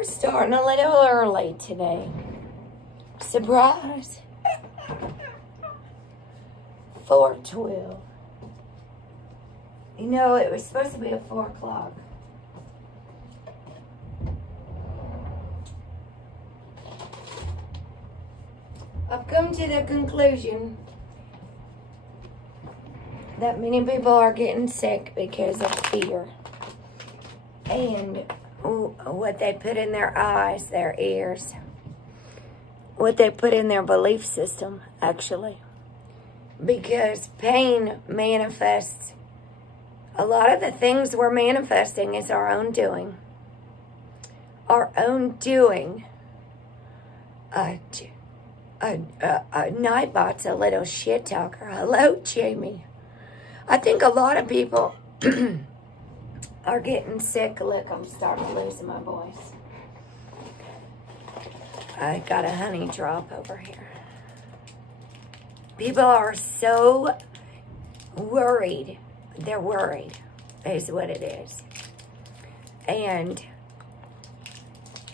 We're starting a little early today. Surprise. 4:12. You know, it was supposed to be at 4 o'clock. I've come to the conclusion that many people are getting sick because of fear. And what they put in their eyes, their ears, what they put in their belief system, actually. Because pain manifests. A lot of the things we're manifesting is our own doing. Our own doing. Nightbot's a little shit talker. Hello, Jamie. I think a lot of people are getting sick. Look, I'm starting to lose my voice. I got a honey drop over here. People are so worried. They're worried, is what it is. And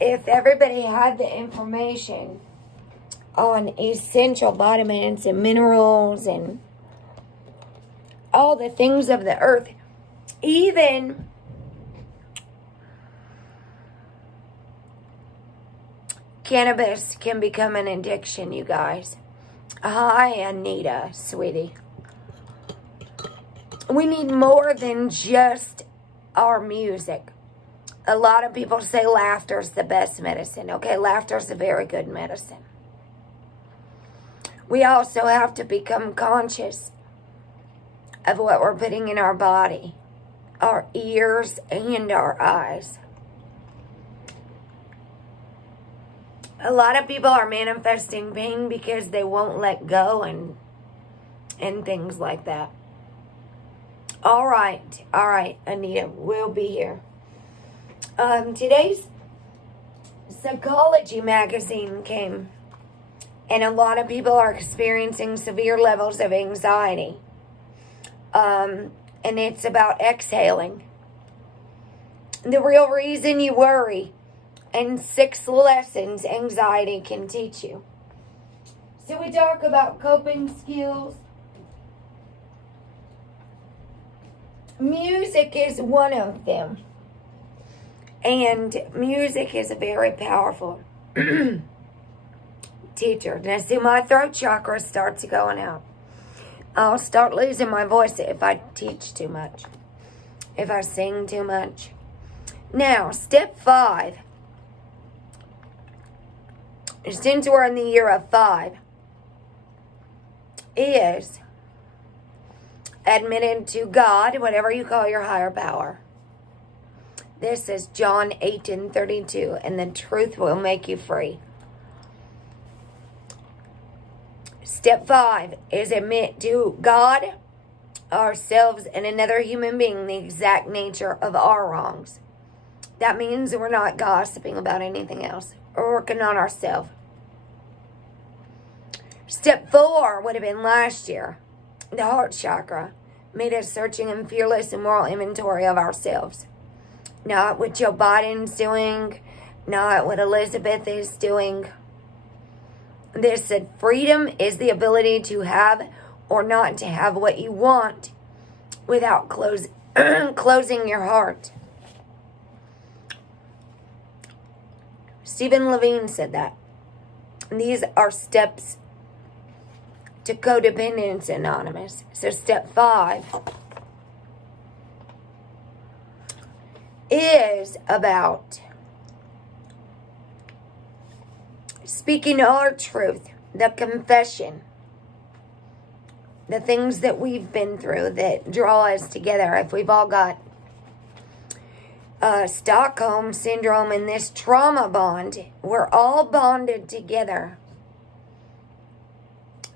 if everybody had the information on essential vitamins and minerals and all the things of the earth, even cannabis can become an addiction, you guys. Hi, Anita, sweetie. We need more than just our music. A lot of people say laughter's the best medicine. Okay, laughter's a very good medicine. We also have to become conscious of what we're putting in our body, our ears and our eyes. A lot of people are manifesting pain because they won't let go and things like that. All right, Anita, we'll be here. Today's Psychology magazine came, and a lot of people are experiencing severe levels of anxiety. And it's about exhaling. The real reason you worry, and 6 lessons anxiety can teach you. So we talk about coping skills. Music is one of them. And music is a very powerful teacher. Now see, my throat chakra starts going out. I'll start losing my voice if I teach too much. If I sing too much. Now, step 5. Since we're in the year of 5, is admitted to God, whatever you call your higher power. This is John 8:32, and the truth will make you free. Step 5 is admit to God, ourselves, and another human being the exact nature of our wrongs. That means we're not gossiping about anything else. We're working on ourselves. Step 4 would have been last year. The heart chakra made us searching and fearless and moral inventory of ourselves. Not what Joe Biden's doing, not what Elizabeth is doing. This said, freedom is the ability to have or not to have what you want without closing your heart. Stephen Levine said that. These are steps to Codependence Anonymous. So step 5 is about speaking our truth, the confession, the things that we've been through that draw us together. If we've all got Stockholm Syndrome and this trauma bond, we're all bonded together.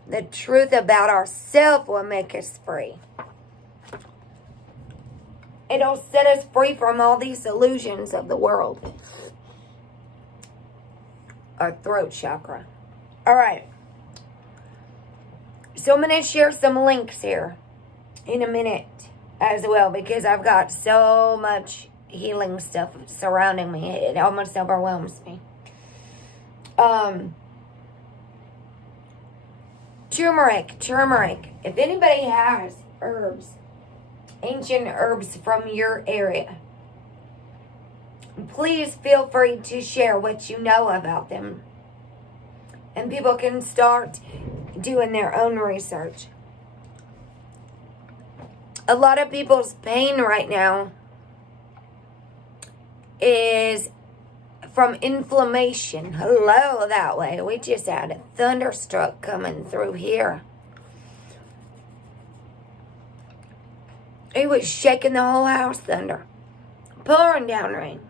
The truth about ourselves will make us free. It'll set us free from all these illusions of the world. Our throat chakra. All right. So I'm going to share some links here in a minute as well, because I've got so much healing stuff surrounding me. It almost overwhelms me. Turmeric. If anybody has herbs, ancient herbs from your area, please feel free to share what you know about them. And people can start doing their own research. A lot of people's pain right now is from inflammation. Hello, that way. We just had a thunderstruck coming through here. It was shaking the whole house, thunder. Pouring down rain.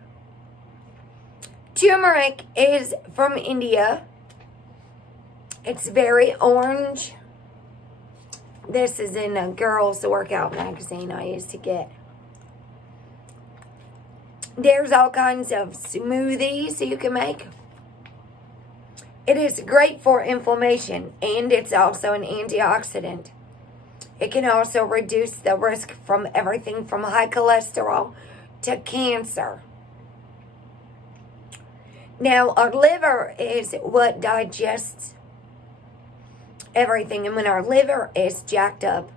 Turmeric is from India. It's very orange. This is in a girl's workout magazine I used to get. There's all kinds of smoothies you can make. It is great for inflammation, and it's also an antioxidant. It can also reduce the risk from everything from high cholesterol to cancer. Now, our liver is what digests everything, and when our liver is jacked up,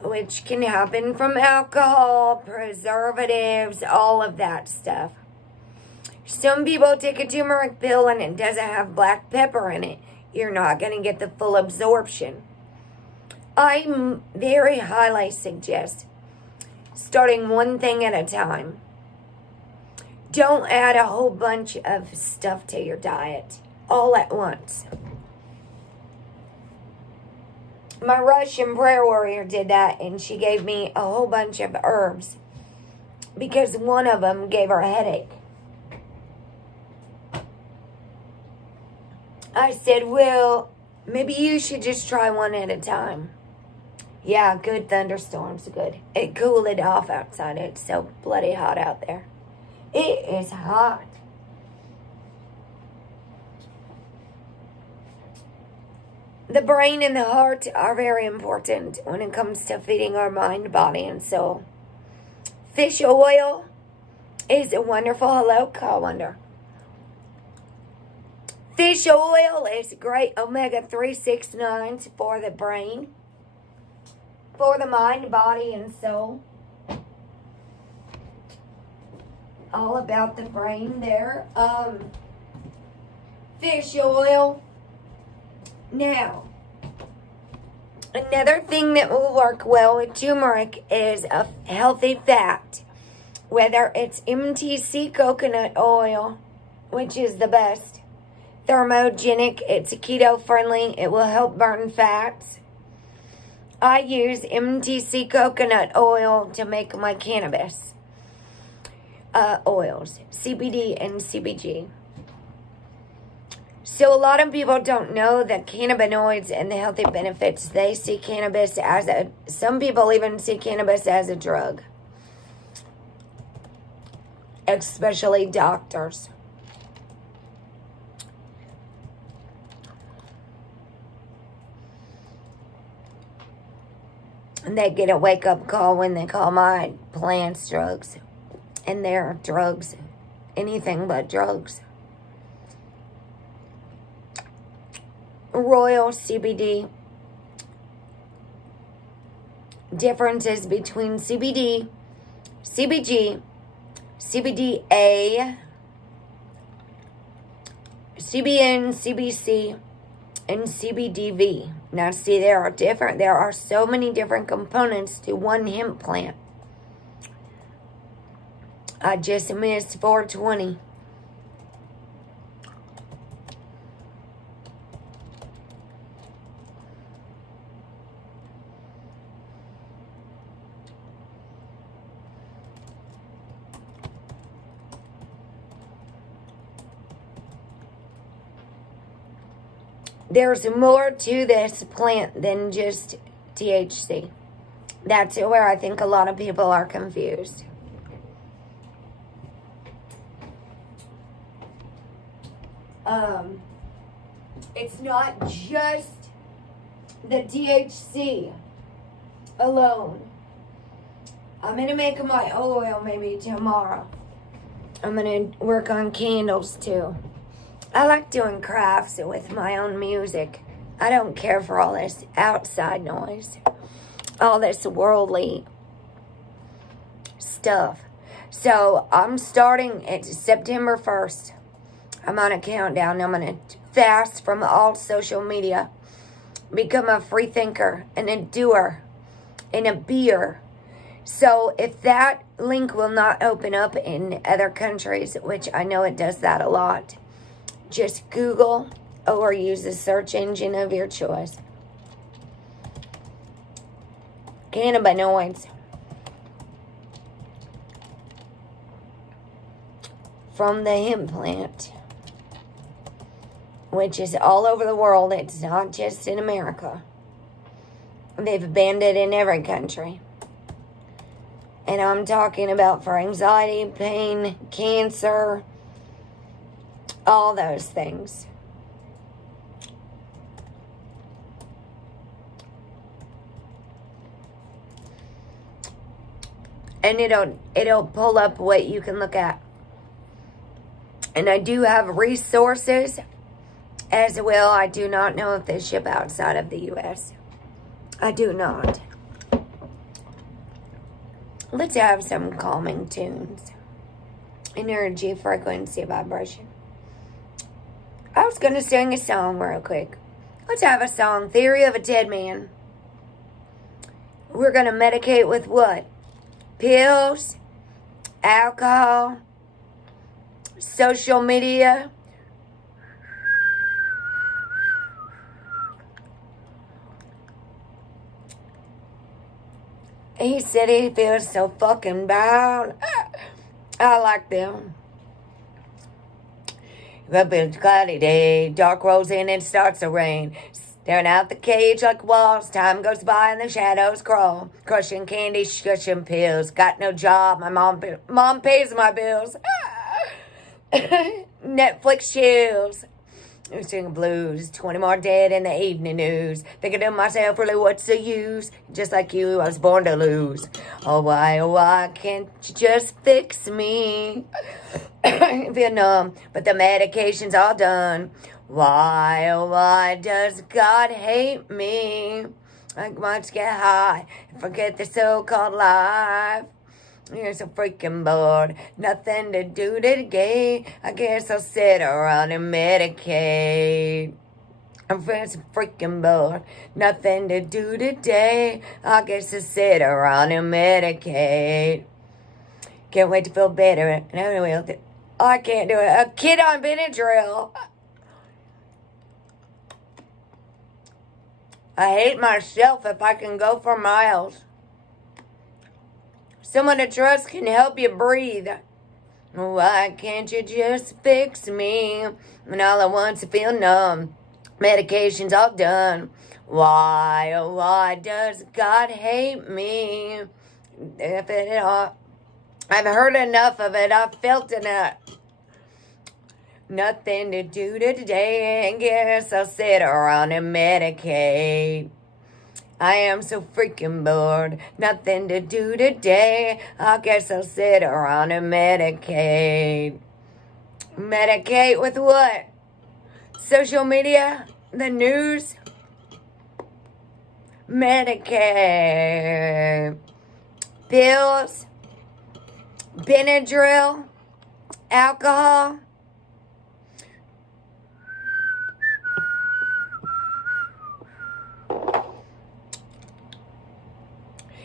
which can happen from alcohol, preservatives, all of that stuff. Some people take a turmeric pill and it doesn't have black pepper in it. You're not going to get the full absorption. I very highly suggest starting one thing at a time. Don't add a whole bunch of stuff to your diet all at once. My Russian prayer warrior did that, and she gave me a whole bunch of herbs because one of them gave her a headache. I said, well, maybe you should just try one at a time. Yeah, good thunderstorms, good. It cooled it off outside. It's so bloody hot out there. It is hot. The brain and the heart are very important when it comes to feeding our mind, body, and soul. Fish oil is a wonderful. Hello, call wonder. Fish oil is great omega-3, 6, 9s for the brain, for the mind, body, and soul. All about the brain there. Fish oil. Now, another thing that will work well with turmeric is a healthy fat. Whether it's MTC coconut oil, which is the best. Thermogenic, it's keto friendly. It will help burn fats. I use MTC coconut oil to make my cannabis oils, CBD and CBG. So a lot of people don't know the cannabinoids and the healthy benefits. They see cannabis as some people even see cannabis as a drug. Especially doctors. And they get a wake-up call when they call my plants drugs. And they're drugs. Anything but drugs. Royal CBD. Differences between CBD, CBG, CBDA, CBN, CBC, and CBDV. Now see, there are so many different components to one hemp plant. I just missed 420. There's more to this plant than just THC. That's where I think a lot of people are confused. It's not just the THC alone. I'm going to make my oil maybe tomorrow. I'm going to work on candles too. I like doing crafts with my own music. I don't care for all this outside noise. All this worldly stuff. So I'm starting at September 1st. I'm on a countdown. I'm going to fast from all social media. Become a free thinker and a doer and a beer. So if that link will not open up in other countries, which I know it does that a lot, just Google or use the search engine of your choice. Cannabinoids from the hemp plant, which is all over the world. It's not just in America. They've banned it in every country. And I'm talking about for anxiety, pain, cancer, all those things. And it'll pull up what you can look at. And I do have resources as well. I do not know if they ship outside of the U.S. I do not. Let's have some calming tunes. Energy, frequency, vibration. I was going to sing a song real quick. Let's have a song. Theory of a Dead Man. We're going to medicate with what? Pills, alcohol, social media. He said he feels so fucking bad. I like them. Up in a cloudy day, dark rolls in and starts to rain. Staring out the cage like walls, time goes by and the shadows crawl. Crushing candy, shushing pills. Got no job, my mom pays my bills. Netflix chills. Singing blues, 20 more dead in the evening news. Thinking to myself, really, what's the use? Just like you, I was born to lose. Oh, why can't you just fix me? Feel numb, but the medication's all done. Why does God hate me? I must get high and forget the so-called life. You're so freaking bored, nothing to do today. I guess I'll sit around and medicate. I'm so freaking bored, nothing to do today. I guess I'll sit around and medicate. Can't wait to feel better. And I can't do it. A kid on Benadryl. I hate myself if I can go for miles. Someone to trust can help you breathe. Why can't you just fix me? When all I want's to feel numb. Medication's all done. Why does God hate me? I've heard enough of it. I've felt enough. Nothing to do today. I guess I'll sit around and medicate. I am so freaking bored. Nothing to do today. I guess I'll sit around and medicate. Medicate with what? Social media? The news? Medicate. Pills? Benadryl? Alcohol?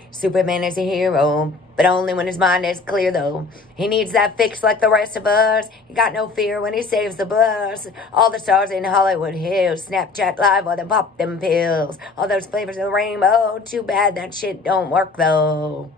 Superman is a hero, but only when his mind is clear, though. He needs that fix like the rest of us. He got no fear when he saves the bus. All the stars in Hollywood Hills Snapchat live while they pop them pills. All those flavors of the rainbow. Too bad that shit don't work, though.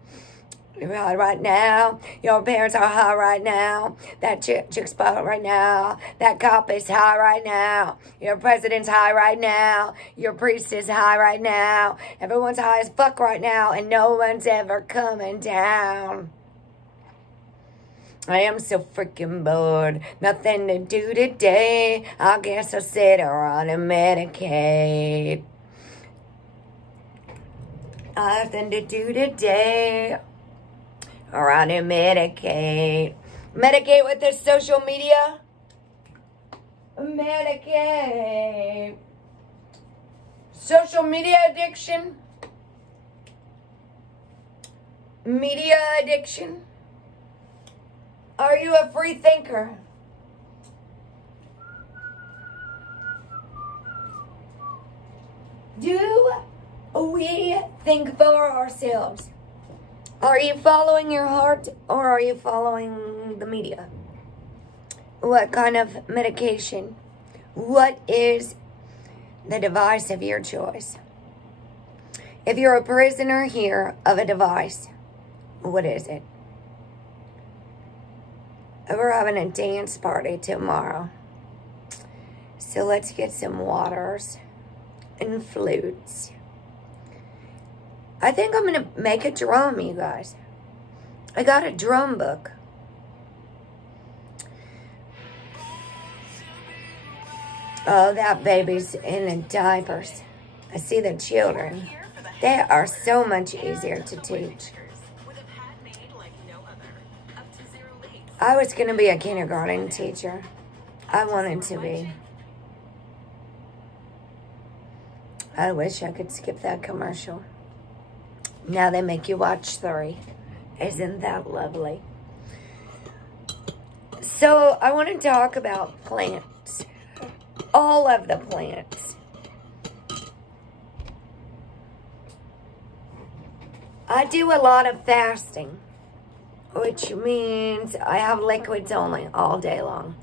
You're high right now. Your parents are high right now. That chick's high right now. That cop is high right now. Your president's high right now. Your priest is high right now. Everyone's high as fuck right now, and no one's ever coming down. I am so freaking bored. Nothing to do today. I guess I'll sit around and medicate. Nothing to do today. Alright, and medicate. Medicate with the social media. Medicate. Social media addiction. Media addiction. Are you a free thinker? Do we think for ourselves? Are you following your heart or are you following the media? What kind of medication? What is the device of your choice? If you're a prisoner here of a device, what is it? We're having a dance party tomorrow. So let's get some waters and flutes. I think I'm going to make a drum, you guys. I got a drum book. Oh, that baby's in the diapers. I see the children. They are so much easier to teach. I was going to be a kindergarten teacher. I wanted to be. I wish I could skip that commercial. Now they make you watch 3. Isn't that lovely? So I want to talk about plants. All of the plants. I do a lot of fasting, which means I have liquids only all day long.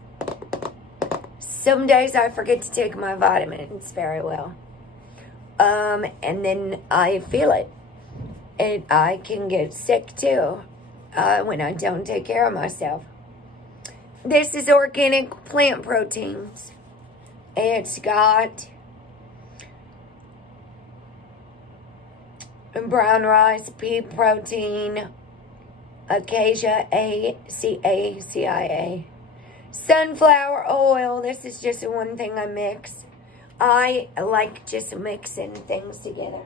Some days I forget to take my vitamins very well. And then I feel it. And I can get sick too when I don't take care of myself. This is organic plant proteins. It's got brown rice, pea protein, acacia, ACACIA, sunflower oil. This is just one thing I mix. I like just mixing things together.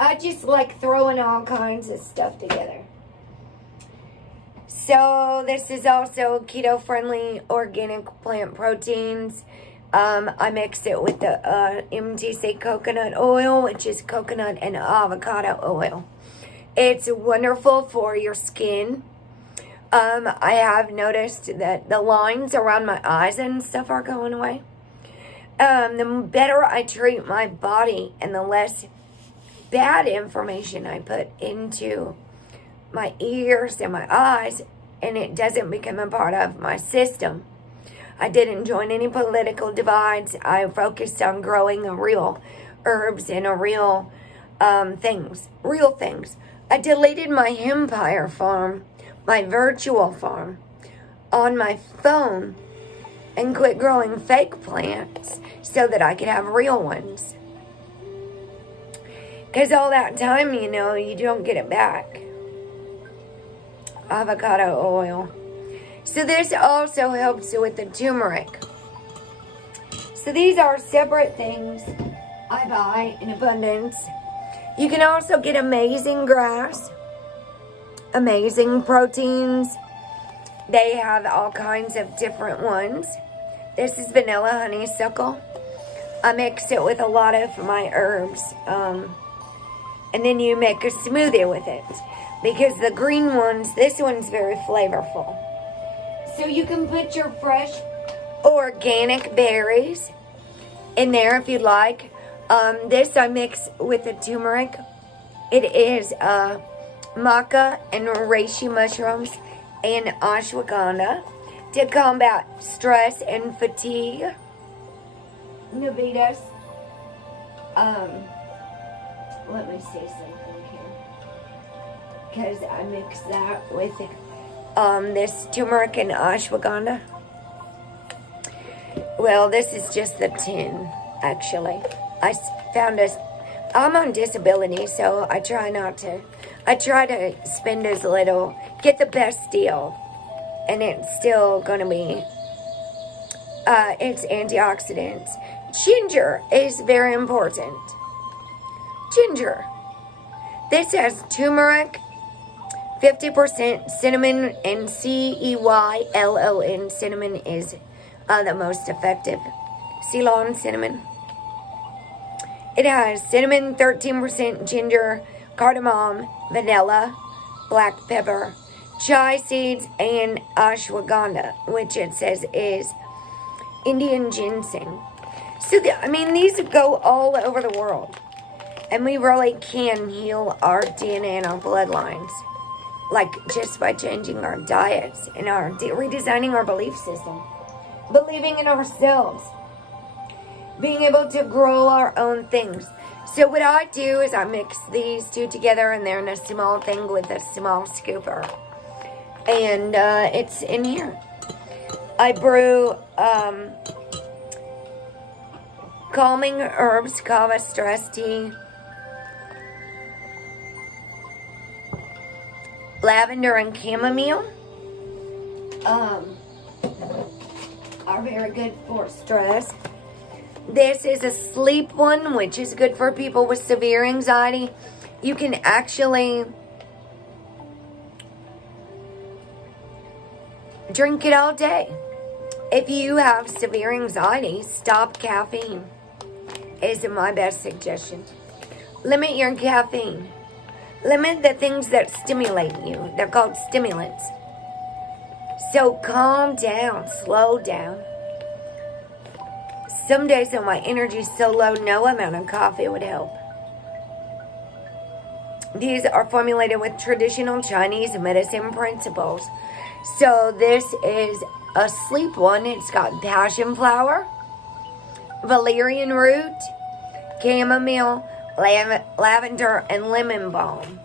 I just like throwing all kinds of stuff together. So this is also keto-friendly organic plant proteins. I mix it with the MTC coconut oil, which is coconut and avocado oil. It's wonderful for your skin. I have noticed that the lines around my eyes and stuff are going away. The better I treat my body and the less bad information I put into my ears and my eyes, and it doesn't become a part of my system. I didn't join any political divides. I focused on growing a real herbs and a real things. I deleted my empire farm, my virtual farm, on my phone and quit growing fake plants so that I could have real ones. Because all that time, you don't get it back. Avocado oil. So this also helps with the turmeric. So these are separate things I buy in abundance. You can also get amazing grass, amazing proteins. They have all kinds of different ones. This is vanilla honeysuckle. I mix it with a lot of my herbs. And then you make a smoothie with it. Because the green ones, this one's very flavorful. So you can put your fresh organic berries in there if you'd like. This I mix with the turmeric. It is maca and reishi mushrooms and ashwagandha to combat stress and fatigue. Navitas. Let me say something here. Because I mix that with this turmeric and ashwagandha. Well, this is just the tin, actually. I found I'm on disability, so I try to spend as little, get the best deal. And it's still going to be, it's antioxidants. Ginger is very important. Ginger. This has turmeric, 50% cinnamon, and CEYLON. Cinnamon is the most effective. Ceylon Cinnamon. It has cinnamon, 13% ginger, cardamom, vanilla, black pepper, chai seeds, and ashwagandha, which it says is Indian ginseng. So, these go all over the world. And we really can heal our DNA and our bloodlines. Like just by changing our diets and redesigning our belief system. Believing in ourselves. Being able to grow our own things. So what I do is I mix these two together, and they're in a small thing with a small scooper. And it's in here. I brew calming herbs, kava stress tea, lavender and chamomile are very good for stress. This is a sleep one, which is good for people with severe anxiety. You can actually drink it all day. If you have severe anxiety, stop caffeine is my best suggestion. Limit your caffeine. Limit the things that stimulate you. They're called stimulants. So calm down, slow down. Some days when my energy's so low, no amount of coffee would help. These are formulated with traditional Chinese medicine principles. So this is a sleep one. It's got passion flower, valerian root, chamomile, lavender, and lemon balm.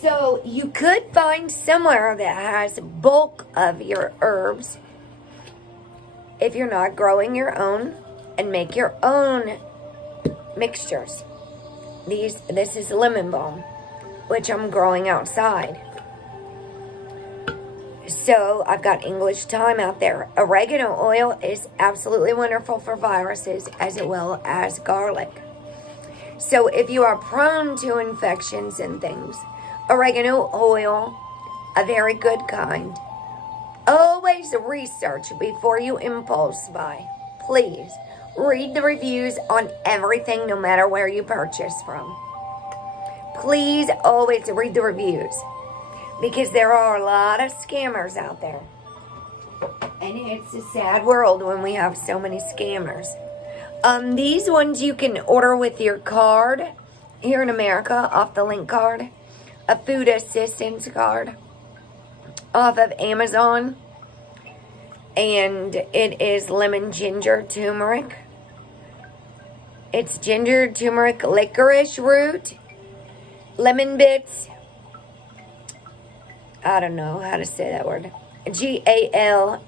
So you could find somewhere that has bulk of your herbs if you're not growing your own, and make your own mixtures. This is lemon balm, which I'm growing outside. So I've got English thyme out there. Oregano oil is absolutely wonderful for viruses, as well as garlic. So if you are prone to infections and things, oregano oil, a very good kind. Always research before you impulse buy. Please read the reviews on everything, no matter where you purchase from. Please always read the reviews, because there are a lot of scammers out there. And it's a sad world when we have so many scammers. These ones you can order with your card here in America, off the link card. A food assistance card off of Amazon. And it is lemon, ginger, turmeric. It's ginger, turmeric, licorice root, lemon bits. I don't know how to say that word. GALANGAL.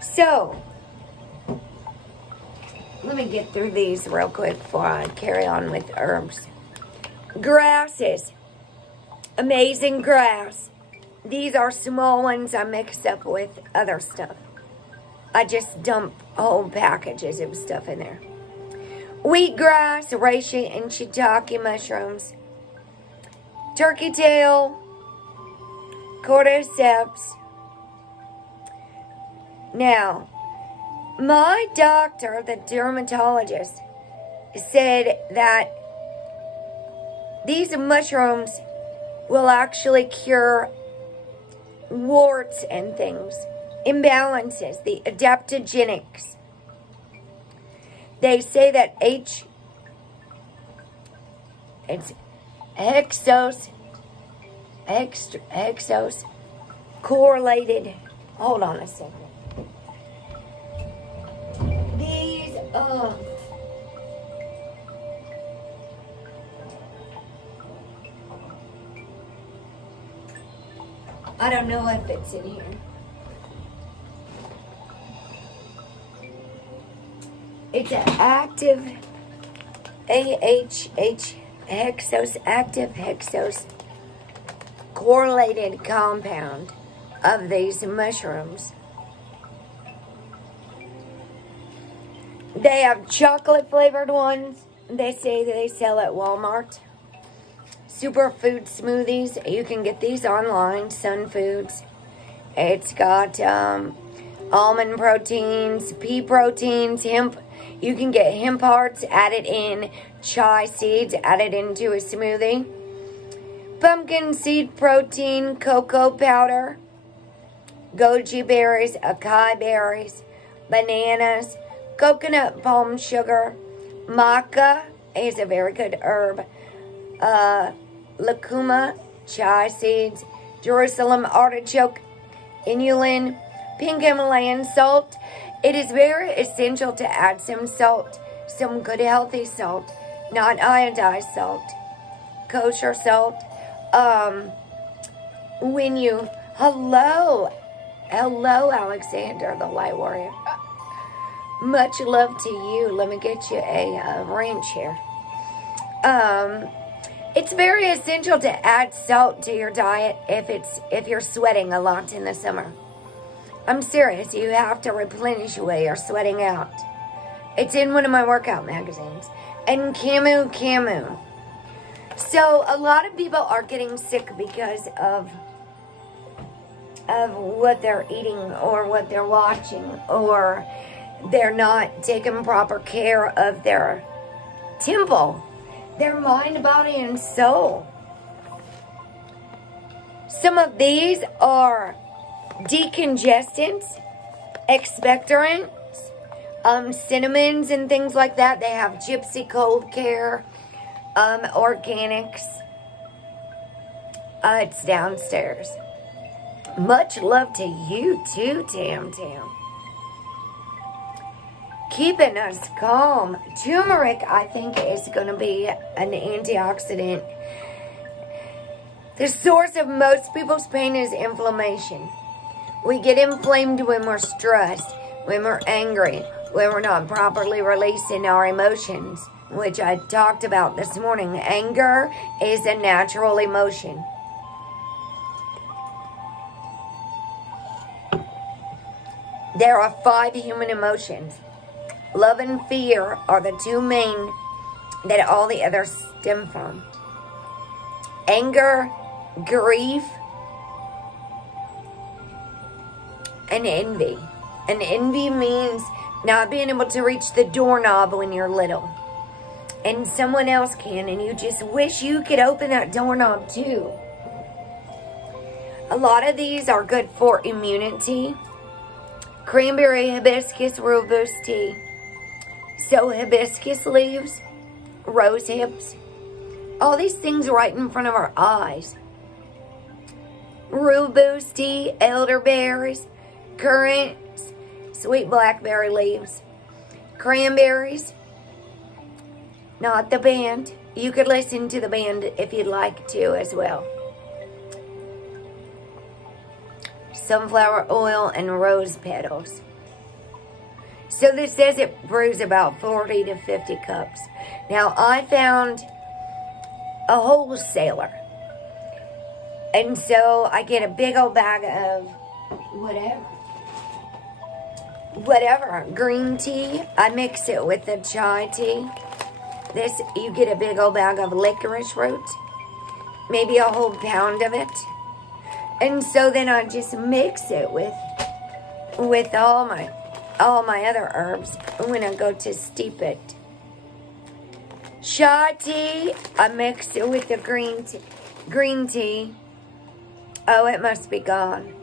So, let me get through these real quick before I carry on with herbs. Grasses. Amazing grass. These are small ones I mix up with other stuff. I just dump whole packages of stuff in there. Wheatgrass, reishi, and shiitake mushrooms. Turkey tail, cordyceps. Now, my doctor, the dermatologist, said that these mushrooms will actually cure warts and things, imbalances, the adaptogenics. They say that it's hexos correlated. Hold on a second. These I don't know if it's in here. It's an active active hexos correlated compound of these mushrooms. They have chocolate flavored ones, they say that they sell at Walmart. Superfood smoothies. You can get these online, Sun Foods. It's got almond proteins, pea proteins, hemp. You can get hemp hearts added in, chai seeds added into a smoothie, pumpkin seed protein, cocoa powder, goji berries, acai berries, bananas, coconut palm sugar, maca is a very good herb, lucuma, chai seeds, Jerusalem artichoke, inulin, pink Himalayan salt. It is very essential to add some salt, some good healthy salt, not iodized salt, kosher salt. Hello Alexander, the light warrior. Much love to you. Let me get you a wrench here. It's very essential to add salt to your diet if you're sweating a lot in the summer. I'm serious. You have to replenish what you're sweating out. It's in one of my workout magazines. And camu. So a lot of people are getting sick because of what they're eating or what they're watching, or they're not taking proper care of their temple, their mind, body, and soul. Some of these are decongestants, expectorants, cinnamons and things like that. They have Gypsy Cold Care, organics. It's downstairs. Much love to you too, Tam. Keeping us calm. Turmeric, I think, is going to be an antioxidant. The source of most people's pain is inflammation. We get inflamed when we're stressed, when we're angry, when we're not properly releasing our emotions, which I talked about this morning. Anger is a natural emotion. There are 5 human emotions. Love and fear are the 2 main that all the others stem from. Anger, grief, and envy. And envy means not being able to reach the doorknob when you're little, and someone else can, and you just wish you could open that doorknob too. A lot of these are good for immunity. Cranberry, hibiscus, rooibos tea. So hibiscus leaves, rose hips, all these things right in front of our eyes. Rooibos tea, elderberries, currants, sweet blackberry leaves, cranberries, not the band. You could listen to the band if you'd like to as well. Sunflower oil and rose petals. So this says it brews about 40 to 50 cups. Now I found a wholesaler, and so I get a big old bag of whatever green tea. I mix it with the chai tea. This, you get a big old bag of licorice root, maybe a whole pound of it. And so then I just mix it with all my other herbs when I go to steep it. Chai tea, I mix it with the green tea. Oh, it must be gone,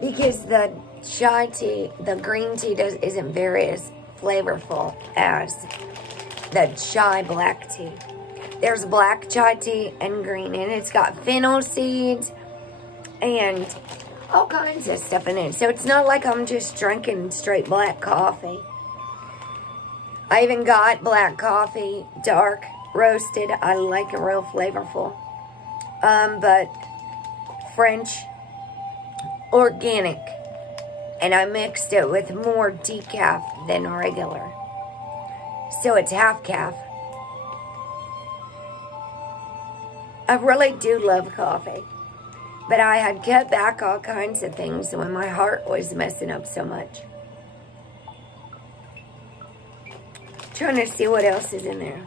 because the chai tea, the green tea isn't very as flavorful as the chai black tea. There's black chai tea and green, and it's got fennel seeds and all kinds of stuff in it. So it's not like I'm just drinking straight black coffee. I even got black coffee, dark, roasted. I like it real flavorful. But French, organic. And I mixed it with more decaf than regular. So it's half calf. I really do love coffee. But I had cut back all kinds of things when my heart was messing up so much. trying to see what else is in there.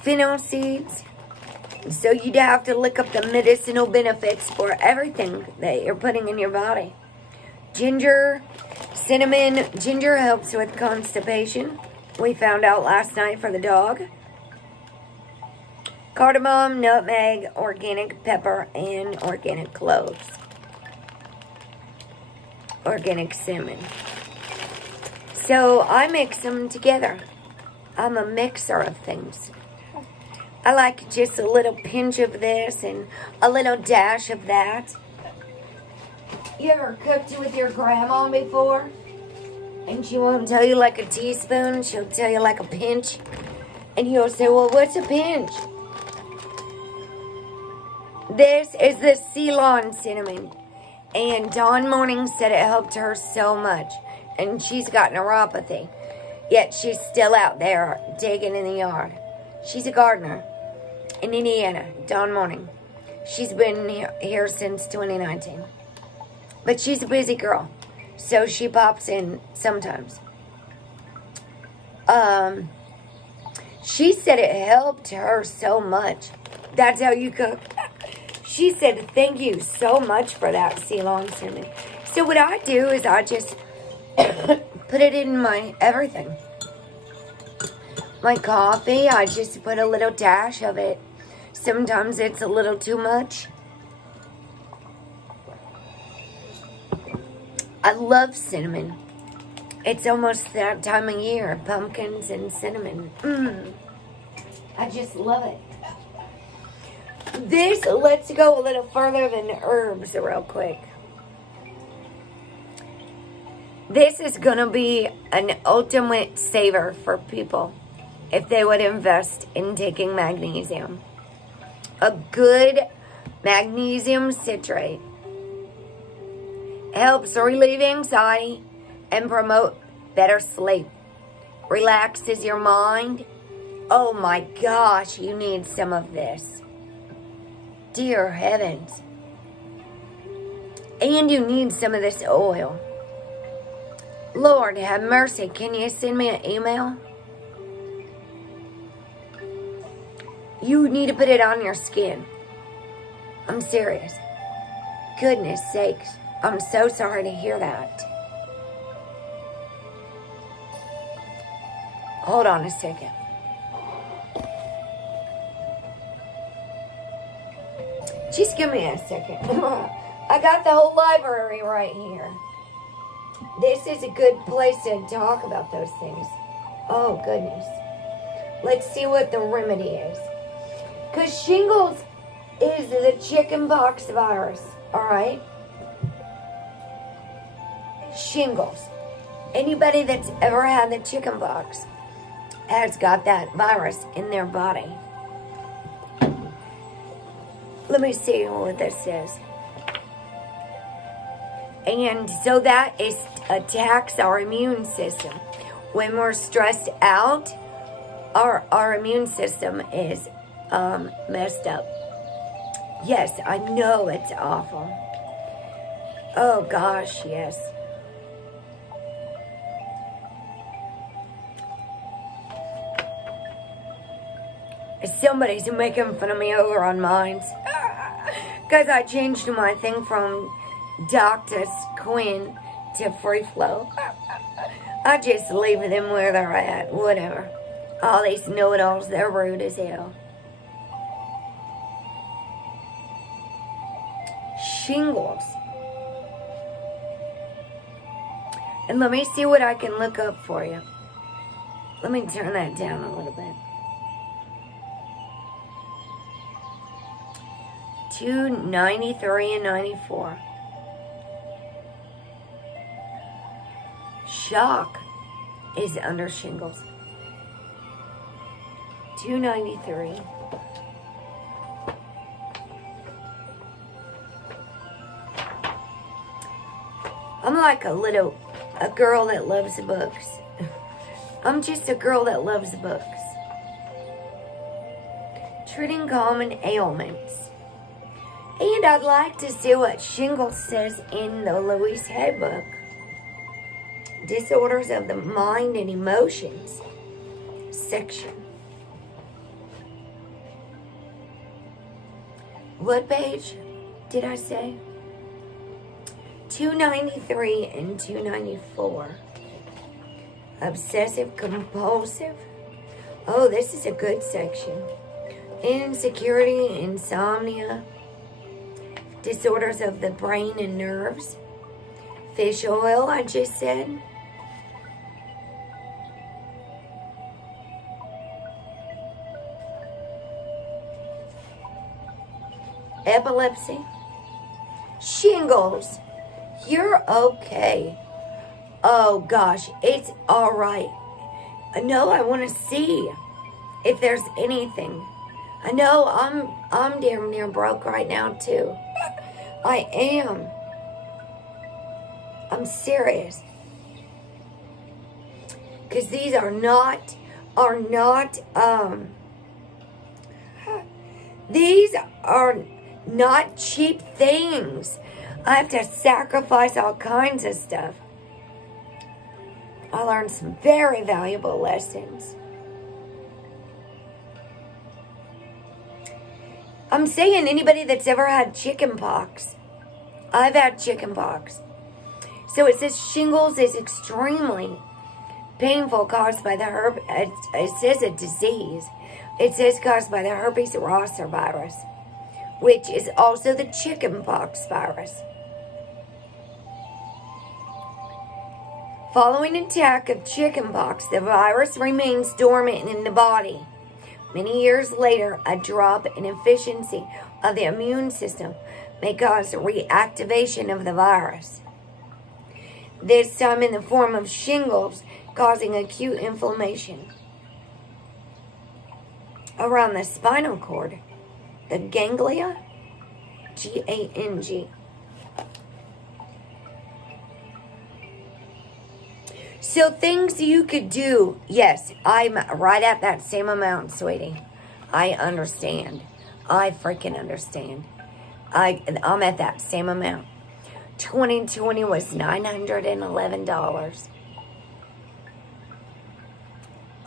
Fennel seeds. So you'd have to look up the medicinal benefits for everything that you're putting in your body. Ginger, cinnamon. Ginger helps with constipation. We found out last night for the dog. Cardamom, nutmeg, organic pepper, and organic cloves. Organic cinnamon. So I mix them together. I'm a mixer of things. I like just a little pinch of this and a little dash of that. You ever cooked with your grandma before? And she won't tell you like a teaspoon, she'll tell you like a pinch. And you'll say, well, what's a pinch? This is the Ceylon Cinnamon. And Dawn Morning said it helped her so much. And she's got neuropathy. Yet she's still out there digging in the yard. She's a gardener in Indiana, Dawn Morning. She's been here since 2019. But she's a busy girl. So she pops in sometimes. She said it helped her so much. That's how you cook. She said, thank you so much for that Ceylon Cinnamon. So what I do is I just put it in my everything. My coffee, I just put a little dash of it. Sometimes it's a little too much. I love cinnamon. It's almost that time of year. Pumpkins and cinnamon. I just love it. Let's go a little further than herbs real quick. This is going to be an ultimate saver for people if they would invest in taking magnesium. A good magnesium citrate helps relieve anxiety and promote better sleep. Relaxes your mind. Oh my gosh, you need some of this. Dear heavens. And you need some of this oil. Lord, have mercy. Can you send me an email? You need to put it on your skin. I'm serious. Goodness sakes. I'm so sorry to hear that. Hold on a second. Just give me a second. I got the whole library right here. This is a good place to talk about those things. Oh, goodness. Let's see what the remedy is. Because shingles is the chickenpox virus, alright? Shingles. Anybody that's ever had the chickenpox has got that virus in their body. Let me see what this says. And so that attacks our immune system. When we're stressed out, our immune system is messed up. Yes, I know it's awful. Oh gosh, yes. Somebody's making fun of me over on Minds. Because I changed my thing from Dr. Quinn to Free Flow. I just leave them where they're at. Whatever. All these know-it-alls, they're rude as hell. Shingles. And let me see what I can look up for you. Let me turn that down a little bit. 293 and 94. Shock is under shingles. 293. I'm like a girl that loves books. I'm just a girl that loves books. Treating common ailments. And I'd like to see what shingles says in the Louise Hay book. Disorders of the mind and emotions section. What page did I say? 293 and 294. Obsessive compulsive. Oh, this is a good section. Insecurity, insomnia, disorders of the brain and nerves. Fish oil, I just said. Epilepsy. Shingles. You're okay. Oh gosh, it's all right. No, I want to see if there's anything. I know I'm damn near broke right now too. I am. I'm serious. Because these are not cheap things. I have to sacrifice all kinds of stuff. I learned some very valuable lessons. I'm saying anybody that's ever had chicken pox. I've had chicken pox. So it says shingles is extremely painful, caused by the it says a disease. It says caused by the herpes zoster virus, which is also the chicken pox virus. Following attack of chickenpox, the virus remains dormant in the body. Many years later, a drop in efficiency of the immune system may cause reactivation of the virus. This time in the form of shingles, causing acute inflammation around the spinal cord, the ganglia, G-A-N-G. So things you could do. Yes, I'm right at that same amount, sweetie. I understand. I freaking understand. I'm at that same amount. 2020 was $911.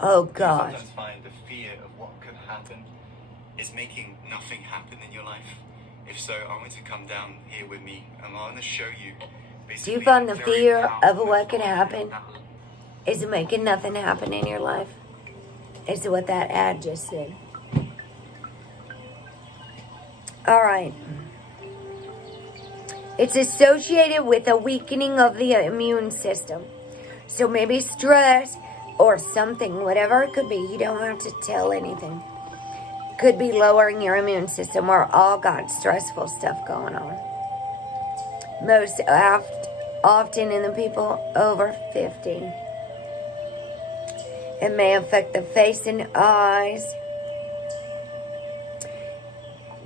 Oh, gosh. I sometimes find the fear of what could happen is making nothing happen in your life. If so, I want you to come down here with me and I want to show you. Do you find the fear of what could happen is making nothing happen in your life? Is what that ad just said. All right. It's associated with a weakening of the immune system. So maybe stress or something, whatever it could be. You don't have to tell anything. Could be lowering your immune system. We're all got stressful stuff going on. Most often in the people over 50. It may affect the face and eyes.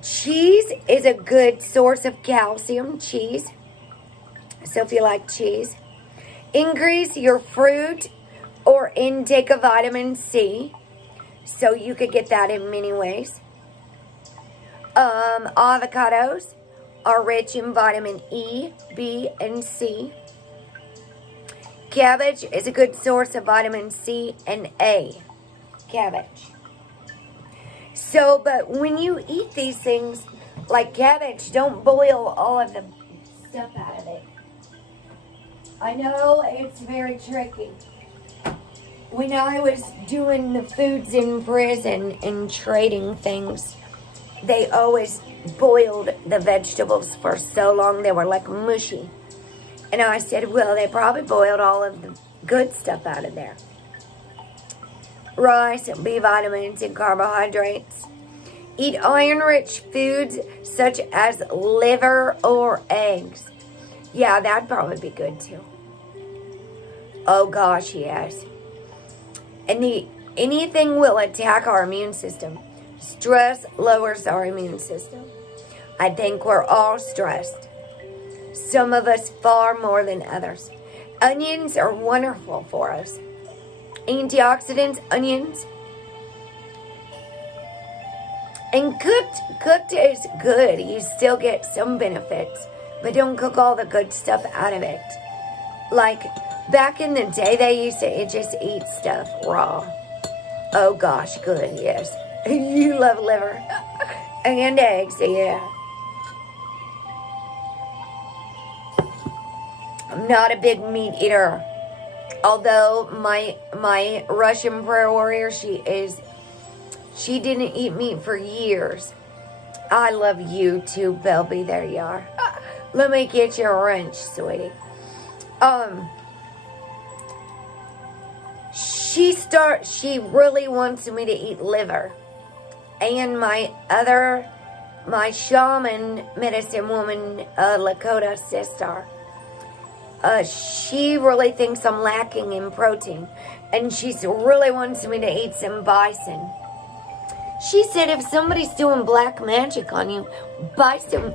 Cheese is a good source of calcium. Cheese. So if you like cheese. Increase your fruit or intake of vitamin C. So you could get that in many ways. Avocados are rich in vitamin E, B, and C. Cabbage is a good source of vitamin C and A. Cabbage. So, but when you eat these things, like cabbage, don't boil all of the stuff out of it. I know it's very tricky. When I was doing the foods in prison and trading things, they always boiled the vegetables for so long they were like mushy. And I said, well, they probably boiled all of the good stuff out of there. Rice, B vitamins, and carbohydrates. Eat iron-rich foods such as liver or eggs. Yeah, that'd probably be good too. Oh gosh, yes. And anything will attack our immune system. Stress lowers our immune system. I think we're all stressed. Some of us far more than others. Onions are wonderful for us. Antioxidants, onions. And cooked is good. You still get some benefits. But don't cook all the good stuff out of it. Like Back in the day, they used to just eat stuff raw. Oh gosh, good, yes. You love liver and eggs, yeah. I'm not a big meat eater. Although my Russian prayer warrior, she didn't eat meat for years. I love you too, Belby. There you are. Let me get you a wrench, sweetie. She really wants me to eat liver. And my shaman medicine woman, Lakota sister, she really thinks I'm lacking in protein. And she really wants me to eat some bison. She said if somebody's doing black magic on you, bison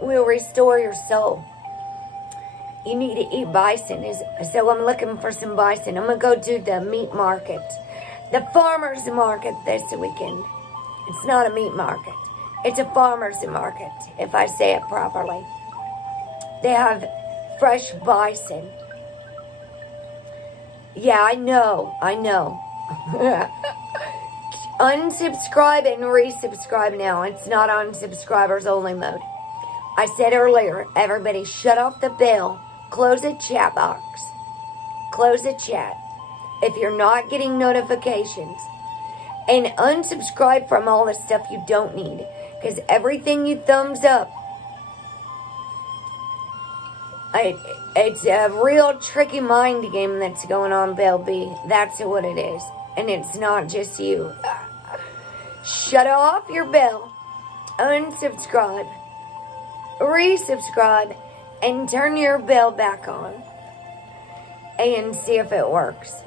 will restore your soul. You need to eat bison. So I'm looking for some bison. I'm going to go do the meat market. The farmer's market this weekend. It's not a meat market. It's a farmer's market, if I say it properly. They have fresh bison. Yeah, I know. Unsubscribe and resubscribe now. It's not on subscribers only mode. I said earlier, everybody shut off the bell. Close the chat box. Close the chat. If you're not getting notifications. And unsubscribe from all the stuff you don't need. Because everything you thumbs up, it's a real tricky mind game that's going on, Bell B. That's what it is. And it's not just you. Shut off your bell. Unsubscribe. Resubscribe. And turn your bell back on. And see if it works.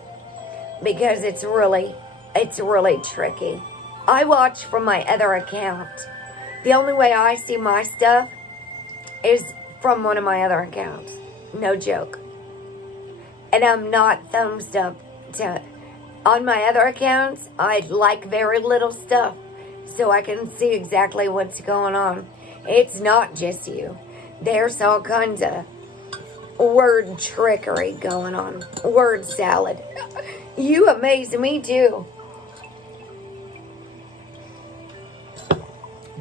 Because it's really tricky. I watch from my other account. The only way I see my stuff is from one of my other accounts. No joke. And I'm not thumbs up on my other accounts. I like very little stuff so I can see exactly what's going on. It's not just you. There's all kinds of word trickery going on. Word salad. You amaze me too.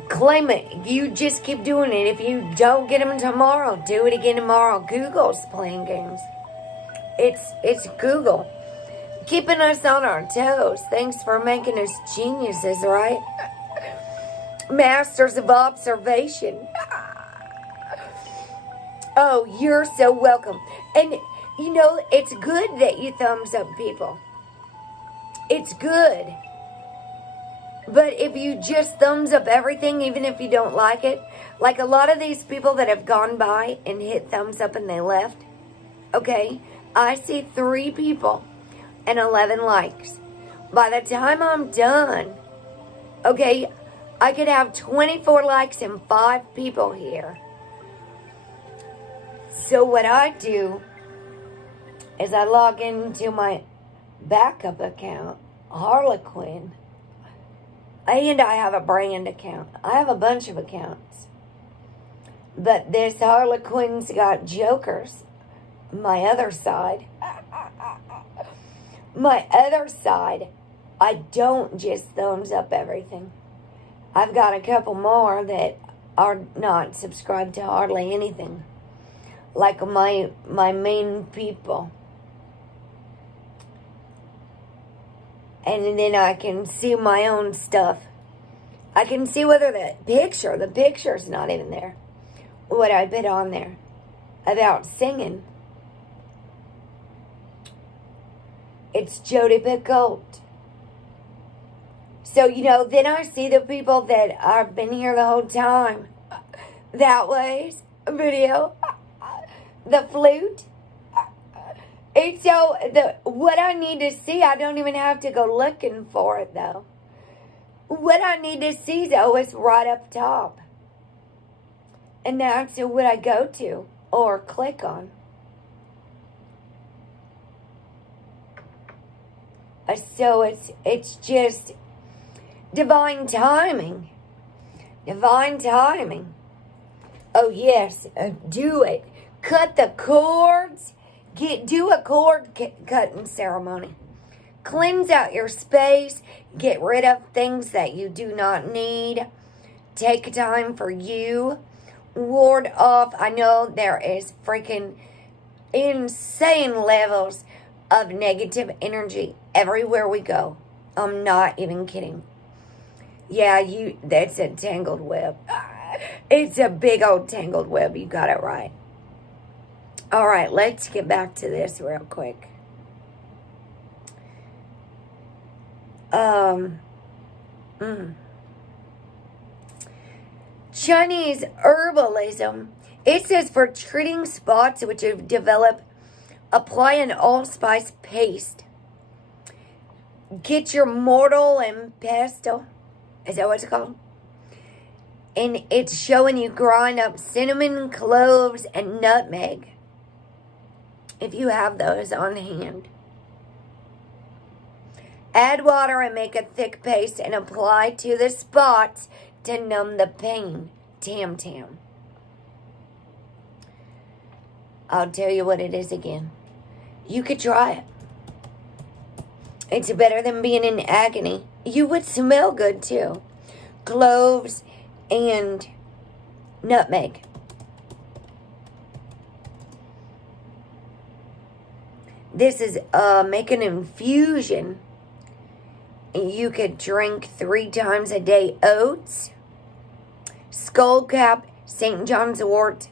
Claim it. You just keep doing it. If you don't get them tomorrow, do it again tomorrow. Google's playing games. It's Google. Keeping us on our toes. Thanks for making us geniuses, right? Masters of observation. Oh, you're so welcome. And, you know, it's good that you thumbs up people. It's good. But if you just thumbs up everything, even if you don't like it, like a lot of these people that have gone by and hit thumbs up and they left, okay, I see 3 people and 11 likes. By the time I'm done, okay, I could have 24 likes and 5 people here. So what I do is I log into my backup account, Harlequin, and I have a brand account. I have a bunch of accounts. But this Harlequin's got jokers. My other side. My other side, I don't just thumbs up everything. I've got a couple more that are not subscribed to hardly anything. Like my main people. And then I can see my own stuff. I can see whether the picture's not even there. What I put on there about singing. It's Jody Picoult. So, you know, then I see the people that have been here the whole time. That way's video. The flute. It's so, what I need to see, I don't even have to go looking for it, though. What I need to see, though, is right up top. And that's what I go to or click on. So it's just divine timing. Divine timing. Oh, yes, do it. Cut the cords. Do a cord cutting ceremony. Cleanse out your space. Get rid of things that you do not need. Take time for you. Ward off. I know there is freaking insane levels of negative energy everywhere we go. I'm not even kidding. Yeah, that's a tangled web. It's a big old tangled web. You got it right. All right, let's get back to this real quick. Chinese herbalism. It says for treating spots which have developed, apply an allspice paste. Get your mortal and pestle. Is that what it's called? And it's showing you grind up cinnamon, cloves, and nutmeg. If you have those on hand. Add water and make a thick paste and apply to the spots to numb the pain. Tam tam. I'll tell you what it is again. You could try it. It's better than being in agony. You would smell good too. Cloves and nutmeg. This is make an infusion. You could drink 3 times a day. Oats, skullcap, St. John's wort,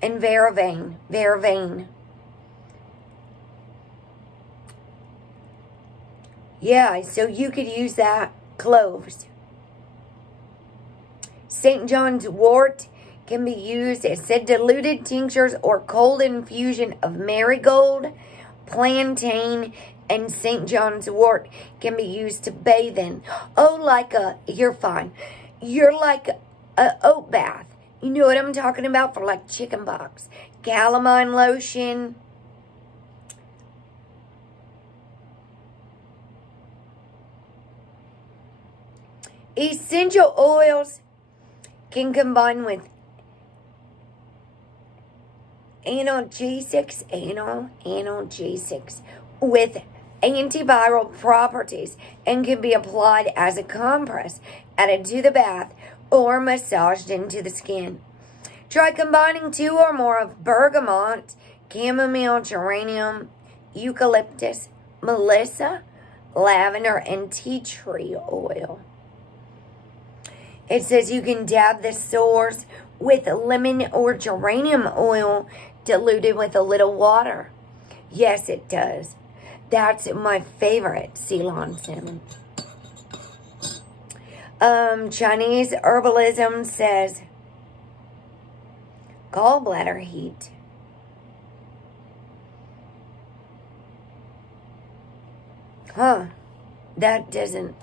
and vervain. Yeah, so you could use that. Cloves. St. John's wort can be used as said diluted tinctures or cold infusion of marigold, plantain, and St. John's wort can be used to bathe in. Oh, you're fine. You're like a oat bath. You know what I'm talking about for like chicken pox. Calamine lotion. Essential oils can combine with analgesics with antiviral properties and can be applied as a compress, added to the bath, or massaged into the skin. Try combining 2 or more of bergamot, chamomile, geranium, eucalyptus, melissa, lavender, and tea tree oil. It says you can dab the sores with lemon or geranium oil diluted with a little water. Yes, it does. That's my favorite, Ceylon Cinnamon. Chinese herbalism says gallbladder heat. That doesn't.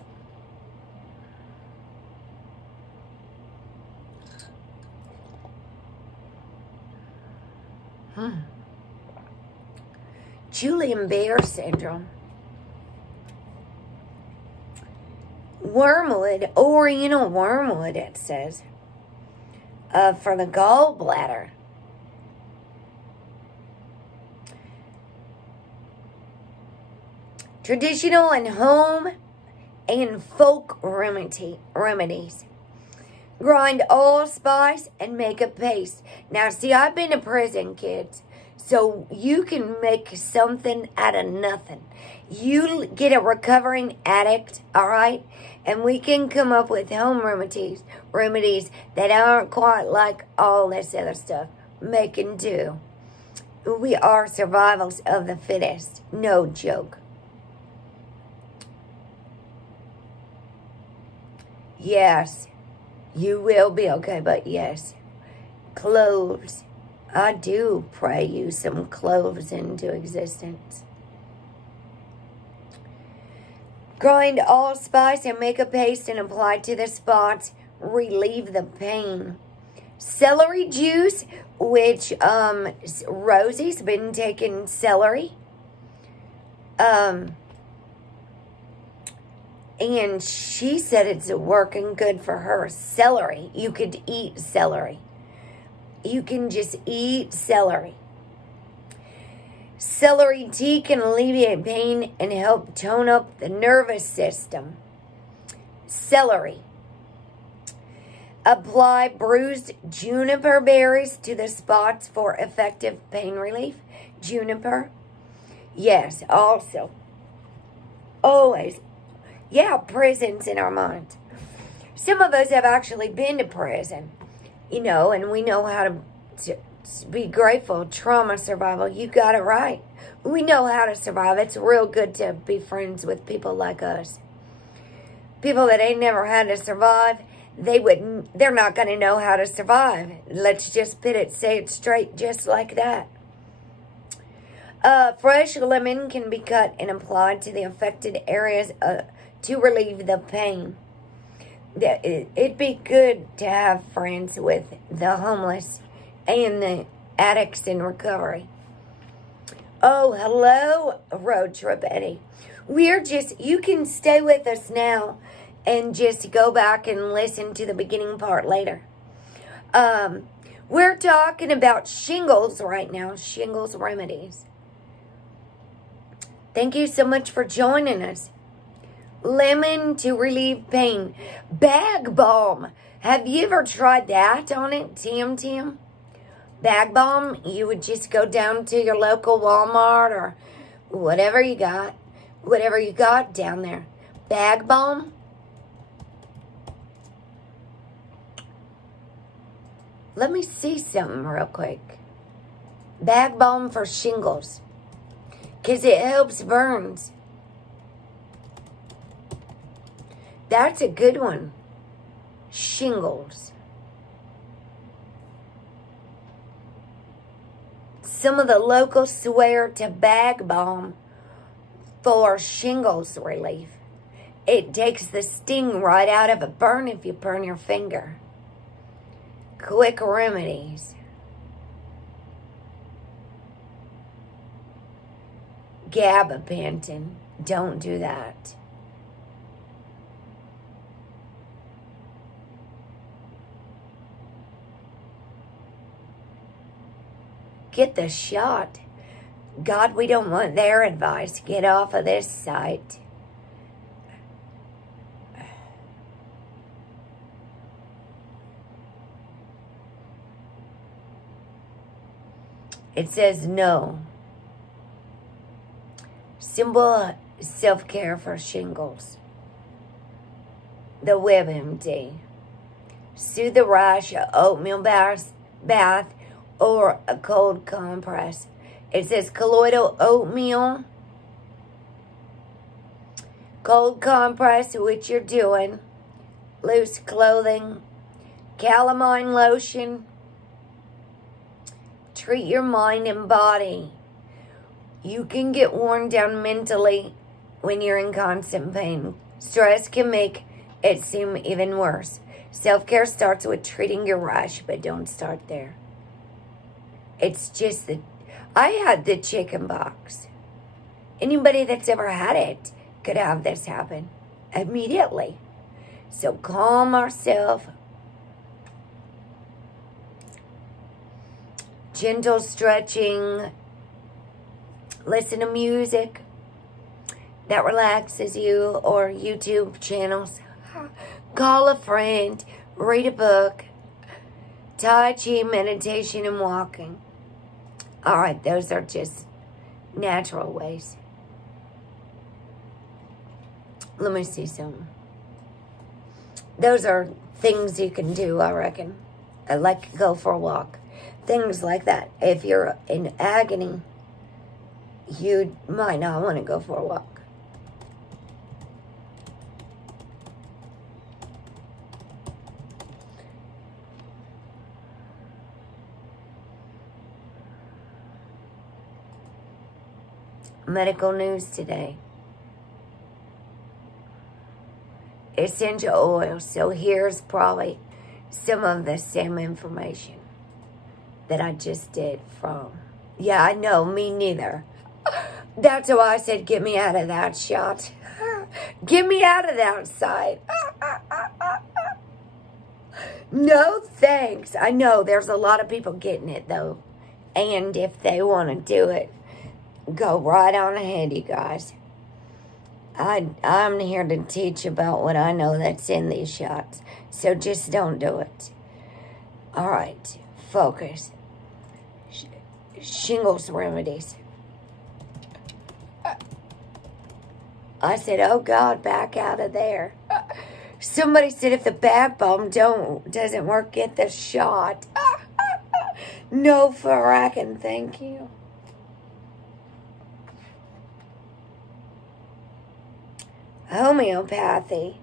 Julian Bear syndrome. Wormwood, oriental wormwood, it says, for the gallbladder. Traditional and home and folk remedies. Grind allspice and make a paste. Now, see, I've been to prison, kids. So you can make something out of nothing. You get a recovering addict, all right? And we can come up with home remedies that aren't quite like all this other stuff. Make and do. We are survivals of the fittest. No joke. Yes, you will be okay, but yes. Cloves. I do pray you some cloves into existence. Grind allspice and make a paste and apply to the spots. Relieve the pain. Celery juice, which Rosie's been taking celery. And she said it's working good for her. Celery. You could eat celery. You can just eat celery. Celery tea can alleviate pain and help tone up the nervous system. Celery. Apply bruised juniper berries to the spots for effective pain relief. Juniper. Yes, also. Always. Yeah, prison's in our minds. Some of us have actually been to prison, and we know how to be grateful. Trauma survival, you got it right. We know how to survive. It's real good to be friends with people like us. People that ain't never had to survive, they're not going to know how to survive. Let's just say it straight just like that. Fresh lemon can be cut and applied to the affected areas to relieve the pain. It'd be good to have friends with the homeless and the addicts in recovery. Oh, hello, Road Trip Eddie. You can stay with us now and just go back and listen to the beginning part later. We're talking about shingles right now, shingles remedies. Thank you so much for joining us. Lemon to relieve pain. Bag balm. Have you ever tried that on it, Tim? Bag balm, you would just go down to your local Walmart or whatever you got down there. Bag balm. Let me see something real quick. Bag balm for shingles. Because it helps burns. That's a good one. Shingles. Some of the locals swear to bag balm for shingles relief. It takes the sting right out of a burn if you burn your finger. Quick remedies. Gabapentin. Don't do that. Get the shot. God, we don't want their advice. Get off of this site. It says no. Simple self-care for shingles. The WebMD. Soothe the rash, oatmeal bath, or a cold compress. It says colloidal oatmeal, cold compress, which you're doing, loose clothing, calamine lotion. Treat your mind and body. You can get worn down mentally when you're in constant pain. Stress can make it seem even worse. Self-care starts with treating your rash, but don't start there. It's just that I had the chicken pox. Anybody that's ever had it could have this happen immediately. So calm ourselves. Gentle stretching. Listen to music that relaxes you, or YouTube channels. Call a friend. Read a book. Tai Chi, meditation, and walking. All right, those are just natural ways. Let me see some. Those are things you can do, I reckon. Like go for a walk. Things like that. If you're in agony, you might not want to go for a walk. Medical news today. Essential oil. So here's probably some of the same information that I just did from. Yeah, I know, me neither. That's why I said, get me out of that shot. Get me out of that site. No thanks. I know there's a lot of people getting it though. And if they want to do it, go right on ahead, you guys. I'm here to teach about what I know that's in these shots. So just don't do it. All right, focus. Shingles remedies. I said, oh God, back out of there. Somebody said if the bath bomb doesn't work, get the shot. No fracking, thank you. Homeopathy.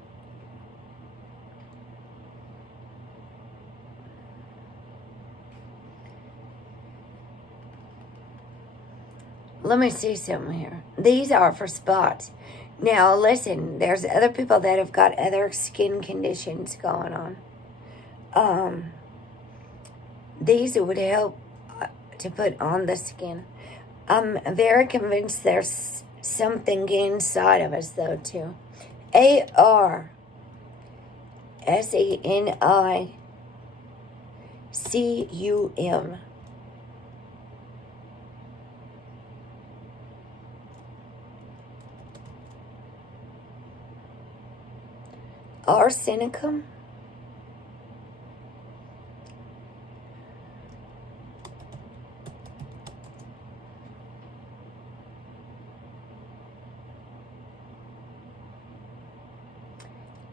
Let me see something here. These are for spots. Now, listen, there's other people that have got other skin conditions going on. These would help to put on the skin. I'm very convinced there's something inside of us, though, too. ARSENICUM. Arsenicum?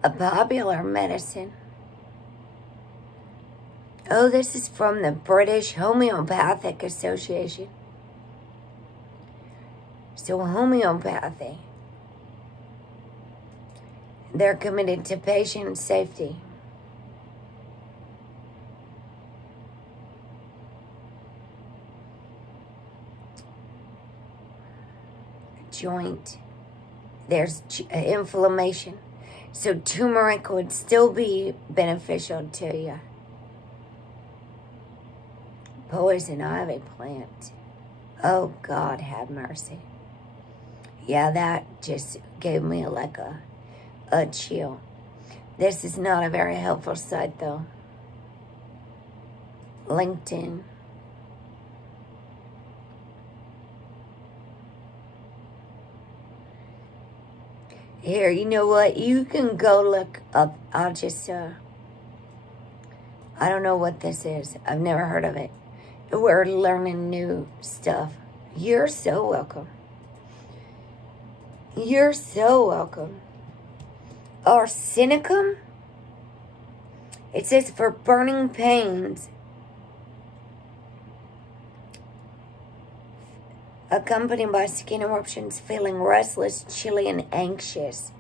A popular medicine. Oh, this is from the British Homeopathic Association. So homeopathy. They're committed to patient safety. Joint. There's inflammation. So turmeric would still be beneficial to you. Poison ivy plant. Oh, God, have mercy. Yeah, that just gave me like a chill. This is not a very helpful site, though. LinkedIn. Here, you know what? You can go look up. I'll just, I don't know what this is. I've never heard of it. We're learning new stuff. You're so welcome. You're so welcome. Arsenicum? It says for burning pains. Accompanied by skin eruptions, feeling restless, chilly, and anxious.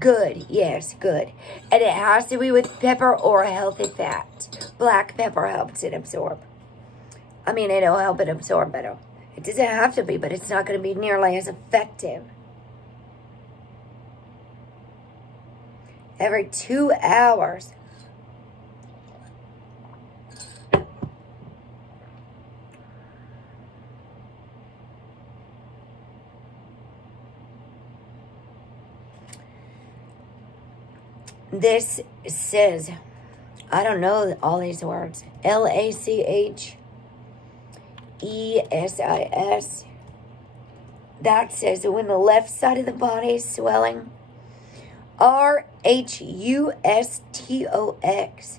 Good, yes, good. And it has to be with pepper or a healthy fat. Black pepper helps it absorb. I mean, it'll help it absorb better. It doesn't have to be, but it's not going to be nearly as effective. Every 2 hours. This says, I don't know all these words. LACHESIS. That says when the left side of the body is swelling. RHUSTOX.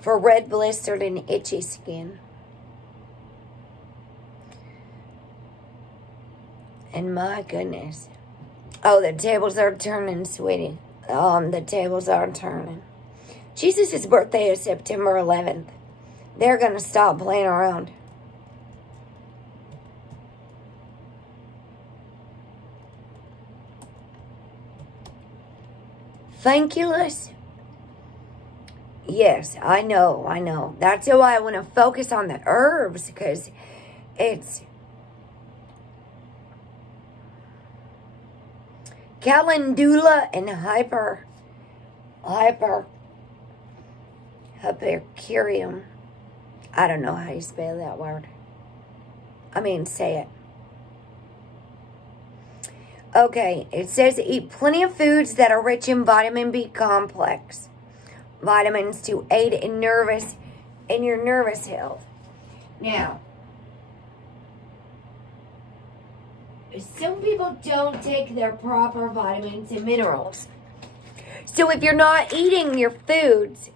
For red, blistered, and itchy skin. And my goodness. Oh, the tables are turning, sweetie. The tables are turning. Jesus' birthday is September 11th. They're going to stop playing around. Thankulous? Yes, I know. That's why I want to focus on the herbs, because it's calendula and hypercurium. I don't know how you spell that word. Say it. Okay, it says eat plenty of foods that are rich in vitamin B complex. Vitamins to aid in your nervous health. Now, some people don't take their proper vitamins and minerals. So if you're not eating your foods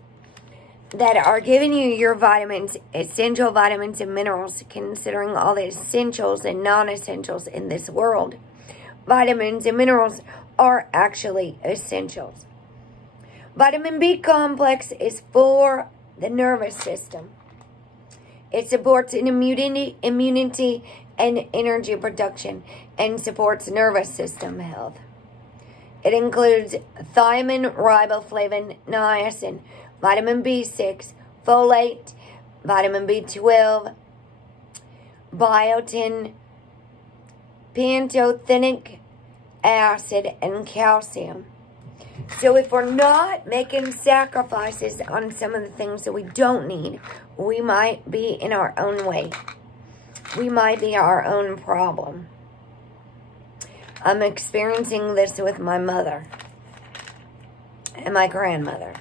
that are giving you your vitamins, essential vitamins and minerals, considering all the essentials and non-essentials in this world, vitamins and minerals are actually essentials. Vitamin B complex is for the nervous system. It supports an immunity and energy production and supports nervous system health. It includes thiamine, riboflavin, niacin, vitamin B6, folate, vitamin B12, biotin, pantothenic acid, and calcium. So if we're not making sacrifices on some of the things that we don't need, we might be in our own way. We might be our own problem. I'm experiencing this with my mother and my grandmother.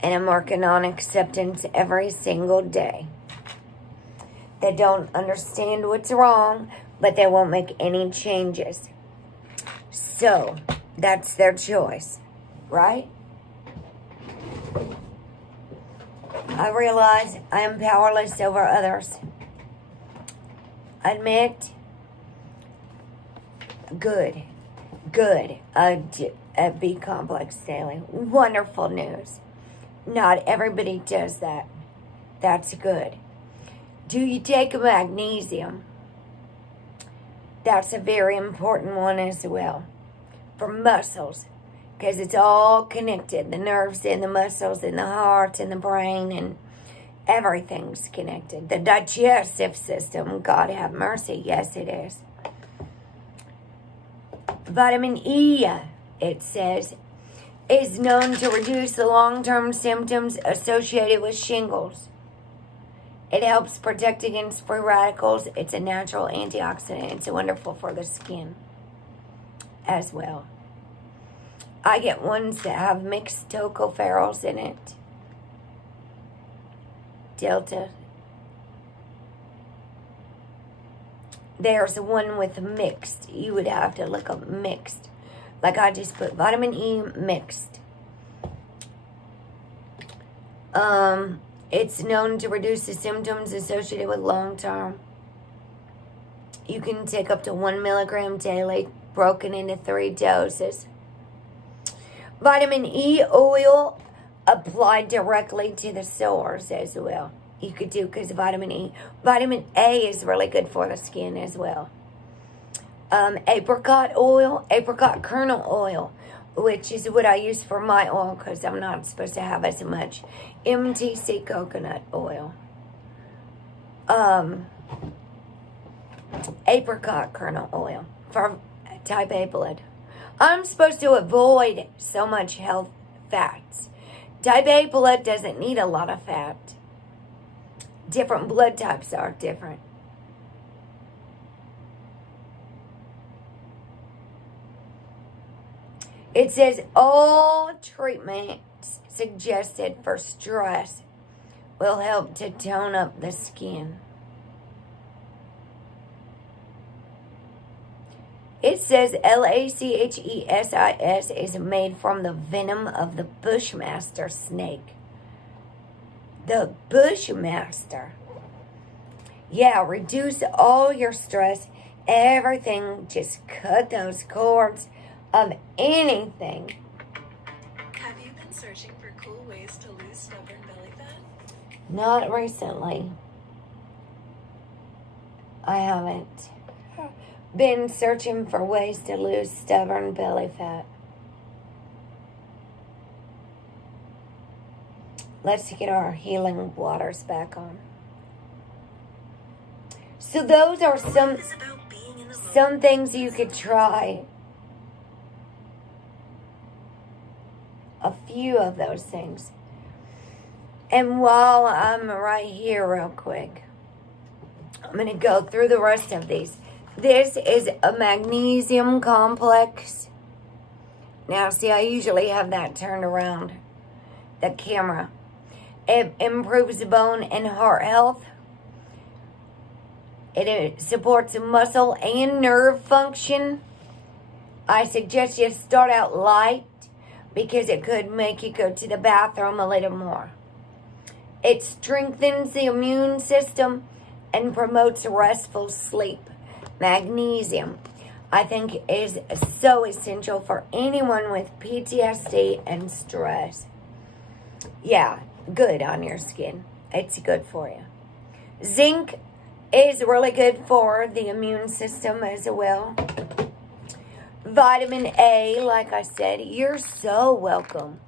And I'm working on acceptance every single day. They don't understand what's wrong, but they won't make any changes. So, that's their choice, right? I realize I am powerless over others. Admit, good, a B complex daily. Wonderful news. Not everybody does that. That's good. Do you take magnesium? That's a very important one as well. For muscles. Because it's all connected. The nerves and the muscles and the heart and the brain and everything's connected. The digestive system, God have mercy. Yes, it is. Vitamin E, it says, is known to reduce the long-term symptoms associated with shingles. It helps protect against free radicals. It's a natural antioxidant. It's wonderful for the skin as well. I get ones that have mixed tocopherols in it. Delta. There's one with mixed. You would have to look up mixed. Like I just put vitamin E mixed. It's known to reduce the symptoms associated with long-term. You can take up to 1 milligram daily, broken into 3 doses. Vitamin E oil applied directly to the sores as well. You could do because vitamin E. Vitamin A is really good for the skin as well. Apricot oil, apricot kernel oil, which is what I use for my oil because I'm not supposed to have as much. MTC coconut oil. Apricot kernel oil for type A blood. I'm supposed to avoid so much health fats. Type A blood doesn't need a lot of fat. Different blood types are different. It says all treatments suggested for stress will help to tone up the skin. It says LACHESIS is made from the venom of the Bushmaster snake. The Bushmaster. Yeah, reduce all your stress, everything. Just cut those cords of anything. Have you been searching for cool ways to lose stubborn belly fat? Not recently. I haven't been searching for ways to lose stubborn belly fat. Let's get our healing waters back on. So those are some things you could try. A few of those things. And while I'm right here real quick, I'm going to go through the rest of these. This is a magnesium complex. Now, see, I usually have that turned around, the camera. It improves bone and heart health. It supports muscle and nerve function. I suggest you start out light because it could make you go to the bathroom a little more. It strengthens the immune system and promotes restful sleep. Magnesium, I think, is so essential for anyone with PTSD and stress. Yeah, good on your skin. It's good for you. Zinc is really good for the immune system as well. Vitamin A, like I said, you're so welcome.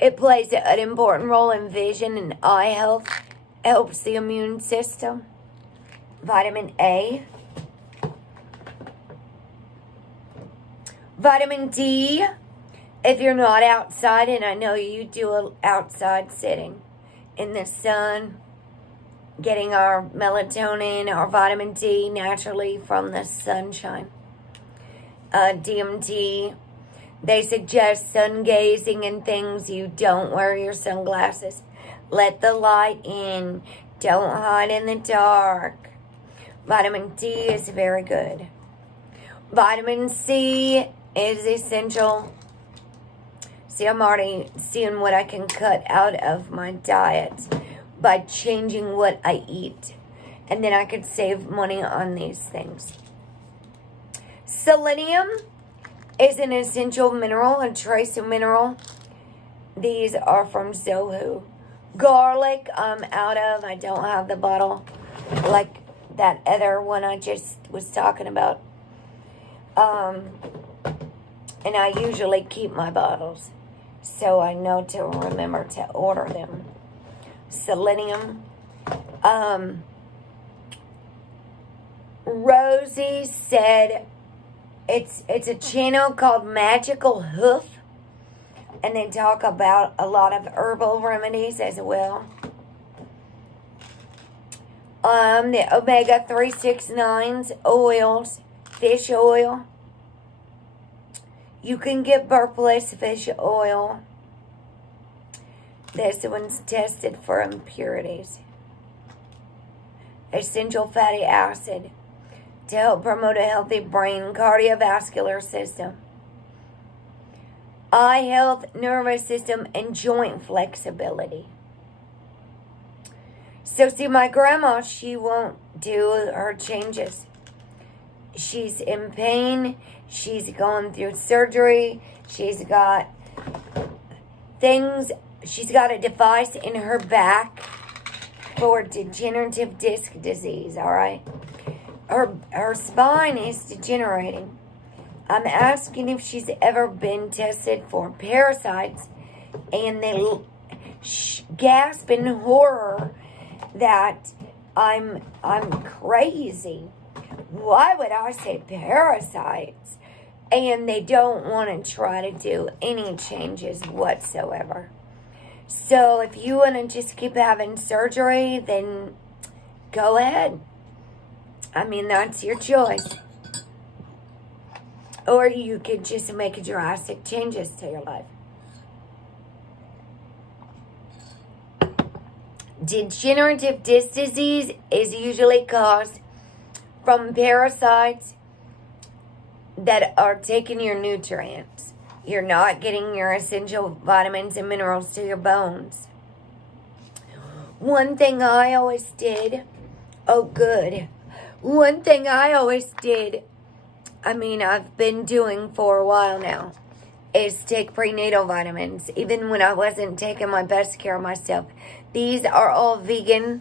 It plays an important role in vision and eye health. Helps the immune system. Vitamin A. Vitamin D. If you're not outside, and I know you do outside sitting in the sun, getting our melatonin, our vitamin D naturally from the sunshine. DMT. They suggest sun gazing and things. You don't wear your sunglasses. Let the light in. Don't hide in the dark. Vitamin D is very good. Vitamin C is essential. See, I'm already seeing what I can cut out of my diet by changing what I eat. And then I could save money on these things. Selenium is an essential mineral, a trace mineral. These are from Zohu. Garlic, I'm out of. I don't have the bottle like that other one I just was talking about. And I usually keep my bottles, so I know to remember to order them. Selenium. Rosie said it's a channel called Magical Hoof, and they talk about a lot of herbal remedies as well. The omega-369s, oils, fish oil. You can get purplish fish oil. This one's tested for impurities. Essential fatty acid to help promote a healthy brain, cardiovascular system, eye health, nervous system, and joint flexibility. So see, my grandma, she won't do her changes. She's in pain. She's going through surgery. She's got things. She's got a device in her back for degenerative disc disease, all right? Her spine is degenerating. I'm asking if she's ever been tested for parasites, and they gasp in horror that I'm crazy. Why would I say parasites? And they don't want to try to do any changes whatsoever. So if you want to just keep having surgery, then go ahead. I mean, that's your choice. Or you could just make drastic changes to your life. Degenerative disc disease is usually caused from parasites that are taking your nutrients. You're not getting your essential vitamins and minerals to your bones. One thing I always did, one thing I always did, I've been doing for a while now, is take prenatal vitamins, even when I wasn't taking my best care of myself. These are all vegan.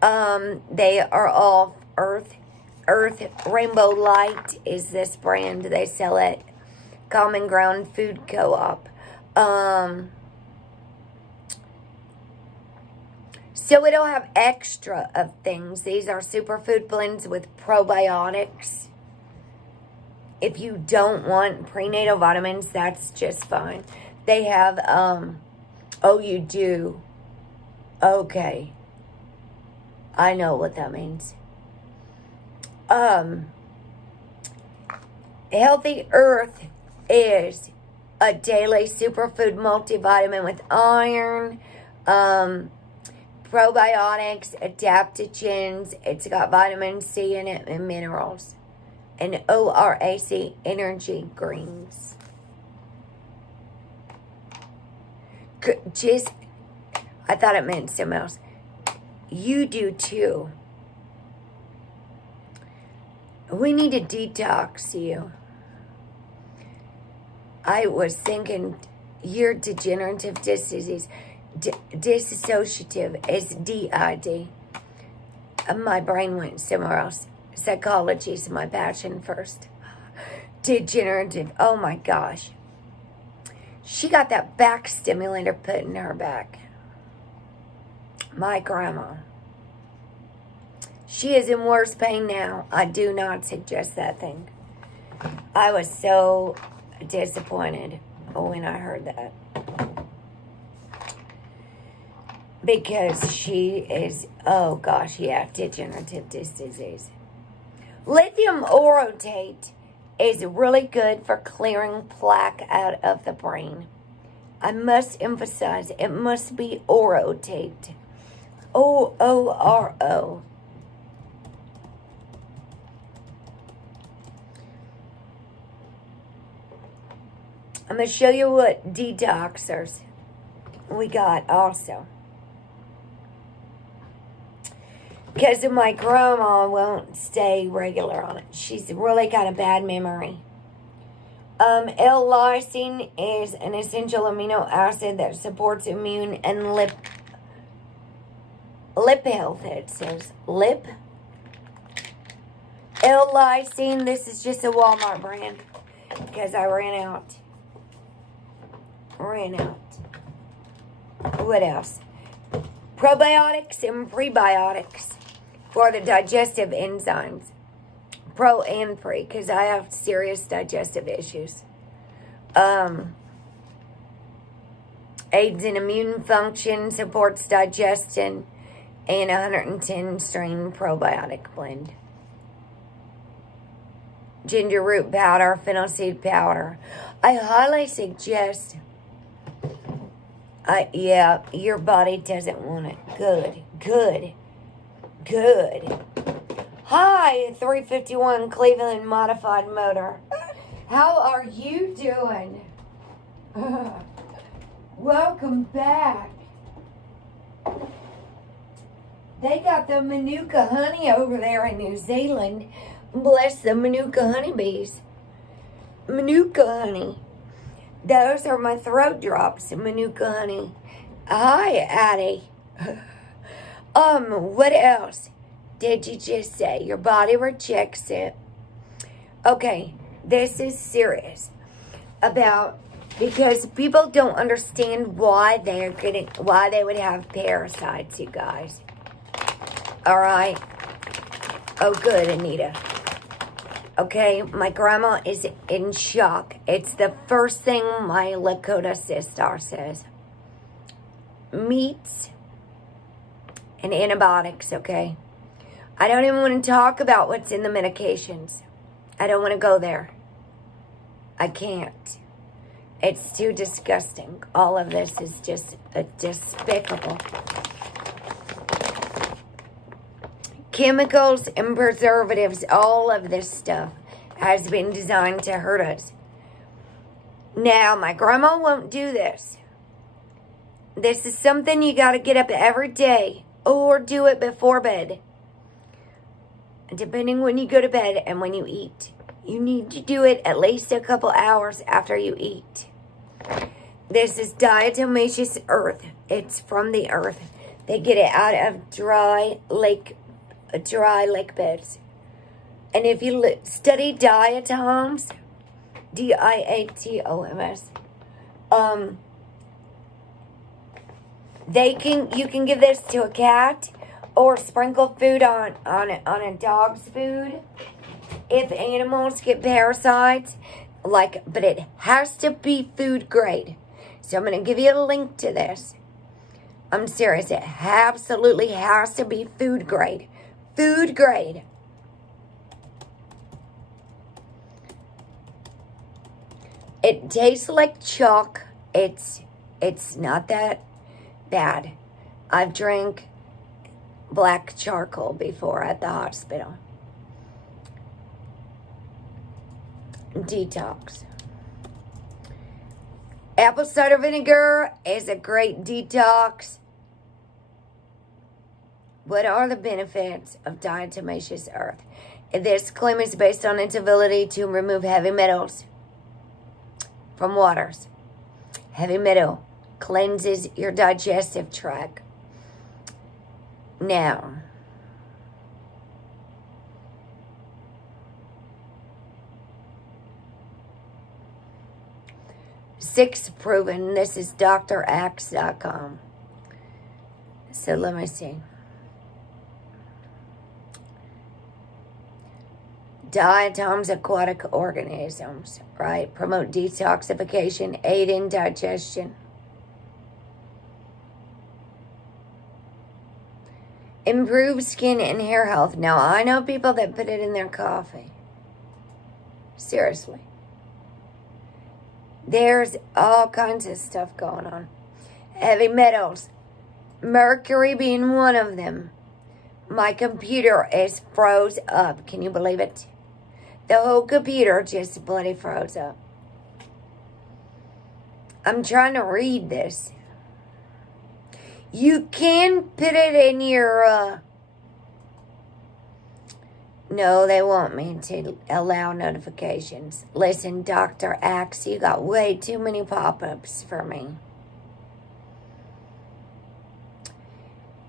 They are all Earth Rainbow Light is this brand. They sell at Common Ground Food Co-op. So it'll have extra of things. These are superfood blends with probiotics. If you don't want prenatal vitamins, that's just fine. They have, oh, you do. Okay. I know what that means. Healthy Earth is a daily superfood multivitamin with iron, probiotics, adaptogens. It's got vitamin C in it and minerals. And ORAC energy greens. Just, I thought it meant something else. You do too. We need to detox you. I was thinking your degenerative disc disease, disassociative is DID. My brain went somewhere else. Psychology is my passion first. Degenerative, oh my gosh. She got that back stimulator put in her back. My grandma. She is in worse pain now. I do not suggest that thing. I was so disappointed when I heard that. Because she is, oh gosh, yeah, degenerative disc disease. Lithium orotate is really good for clearing plaque out of the brain. I must emphasize, it must be orotate. O-O-R-O. I'm going to show you what detoxers we got also. Because my grandma won't stay regular on it. She's really got a bad memory. L-lysine is an essential amino acid that supports immune and lip health, it says. Lip. L-lysine, this is just a Walmart brand. Because I ran out. What else? Probiotics and prebiotics for the digestive enzymes. Pro and pre, because I have serious digestive issues. Aids in immune function, supports digestion, and 110 strain probiotic blend. Ginger root powder, fennel seed powder. I highly suggest. Yeah, your body doesn't want it. Good. Hi, 351 Cleveland Modified Motor. How are you doing? Welcome back. They got the Manuka honey over there in New Zealand. Bless the Manuka honeybees. Manuka honey. Those are my throat drops, Manuka honey. Hi, Addie. What else did you just say? Your body rejects it. Okay, this is serious. Because people don't understand why they would have parasites, you guys. All right. Oh, good, Anita. Okay, my grandma is in shock. It's the first thing my Lakota sister says. Meats and antibiotics, okay? I don't even want to talk about what's in the medications. I don't want to go there. I can't. It's too disgusting. All of this is just despicable. Chemicals and preservatives, all of this stuff has been designed to hurt us. Now, my grandma won't do this. This is something you got to get up every day or do it before bed. Depending when you go to bed and when you eat. You need to do it at least a couple hours after you eat. This is Diatomaceous Earth. It's from the earth. They get it out of dry lake beds. And if you study diatoms, diatoms, you can give this to a cat or sprinkle food on a dog's food. If animals get parasites, but it has to be food grade. So I'm going to give you a link to this. I'm serious. It absolutely has to be food grade. Food grade. It tastes like chalk. It's not that bad. I've drank black charcoal before at the hospital. Detox. Apple cider vinegar is a great detox. What are the benefits of Diatomaceous Earth? This claim is based on its ability to remove heavy metals from waters. Heavy metal cleanses your digestive tract. Now, six proven. This is drax.com. So let me see. Diatoms, aquatic organisms, right? Promote detoxification, aid in digestion. Improve skin and hair health. Now, I know people that put it in their coffee. Seriously. There's all kinds of stuff going on. Heavy metals. Mercury being one of them. My computer is froze up. Can you believe it? The whole computer just bloody froze up. I'm trying to read this. You can put it in your... No, they want me to allow notifications. Listen, Dr. Axe, you got way too many pop-ups for me.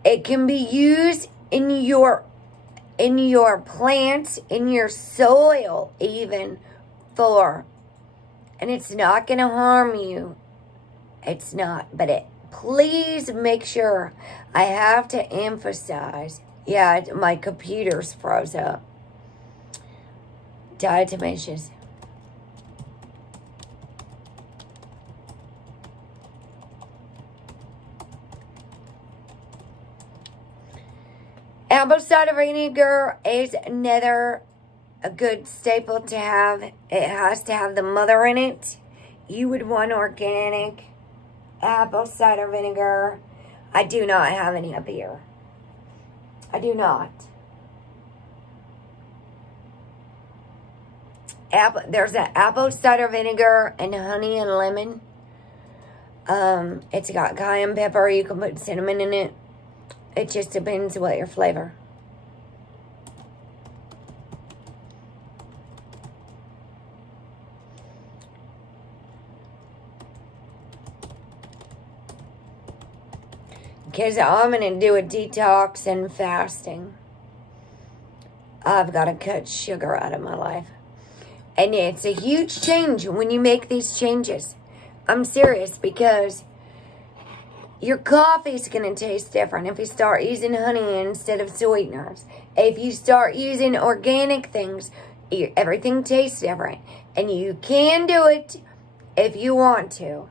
It can be used in your plants, in your soil even, and it's not going to harm you. It's not, but please make sure. I have to emphasize. Yeah, my computer's froze up. Diatomaceous. Apple cider vinegar is another a good staple to have. It has to have the mother in it. You would want organic apple cider vinegar. I do not have any up here. I do not. There's an apple cider vinegar and honey and lemon. It's got cayenne pepper. You can put cinnamon in it. It just depends what your flavor. Because I'm going to do a detox and fasting. I've got to cut sugar out of my life. And it's a huge change when you make these changes. I'm serious, because your coffee's going to taste different if you start using honey instead of sweeteners. If you start using organic things, everything tastes different. And you can do it if you want to.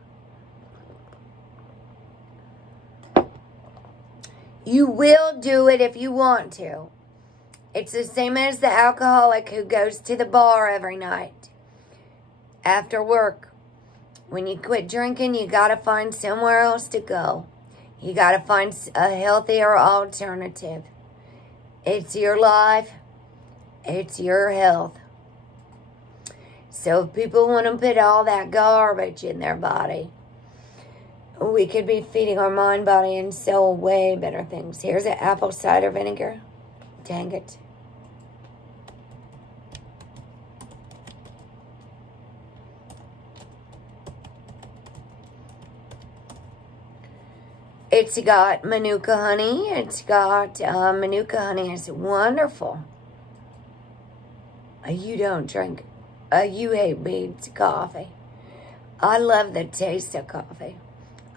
You will do it if you want to. It's the same as the alcoholic who goes to the bar every night after work. When you quit drinking, you got to find somewhere else to go. You got to find a healthier alternative. It's your life. It's your health. So if people want to put all that garbage in their body, we could be feeding our mind, body, and soul way better things. Here's an apple cider vinegar. Dang it. It's got Manuka honey. It's got Manuka honey. It's wonderful. You don't drink. You hate beans coffee. I love the taste of coffee.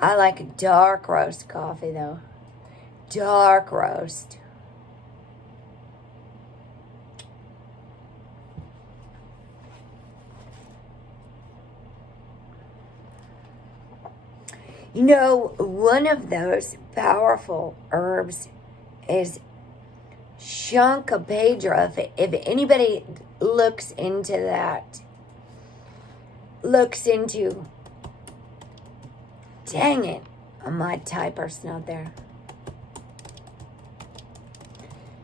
I like dark roast coffee, though. Dark roast. You know, one of those powerful herbs is Shankapedra. If anybody looks into that, looks into, dang it, my typer's not there.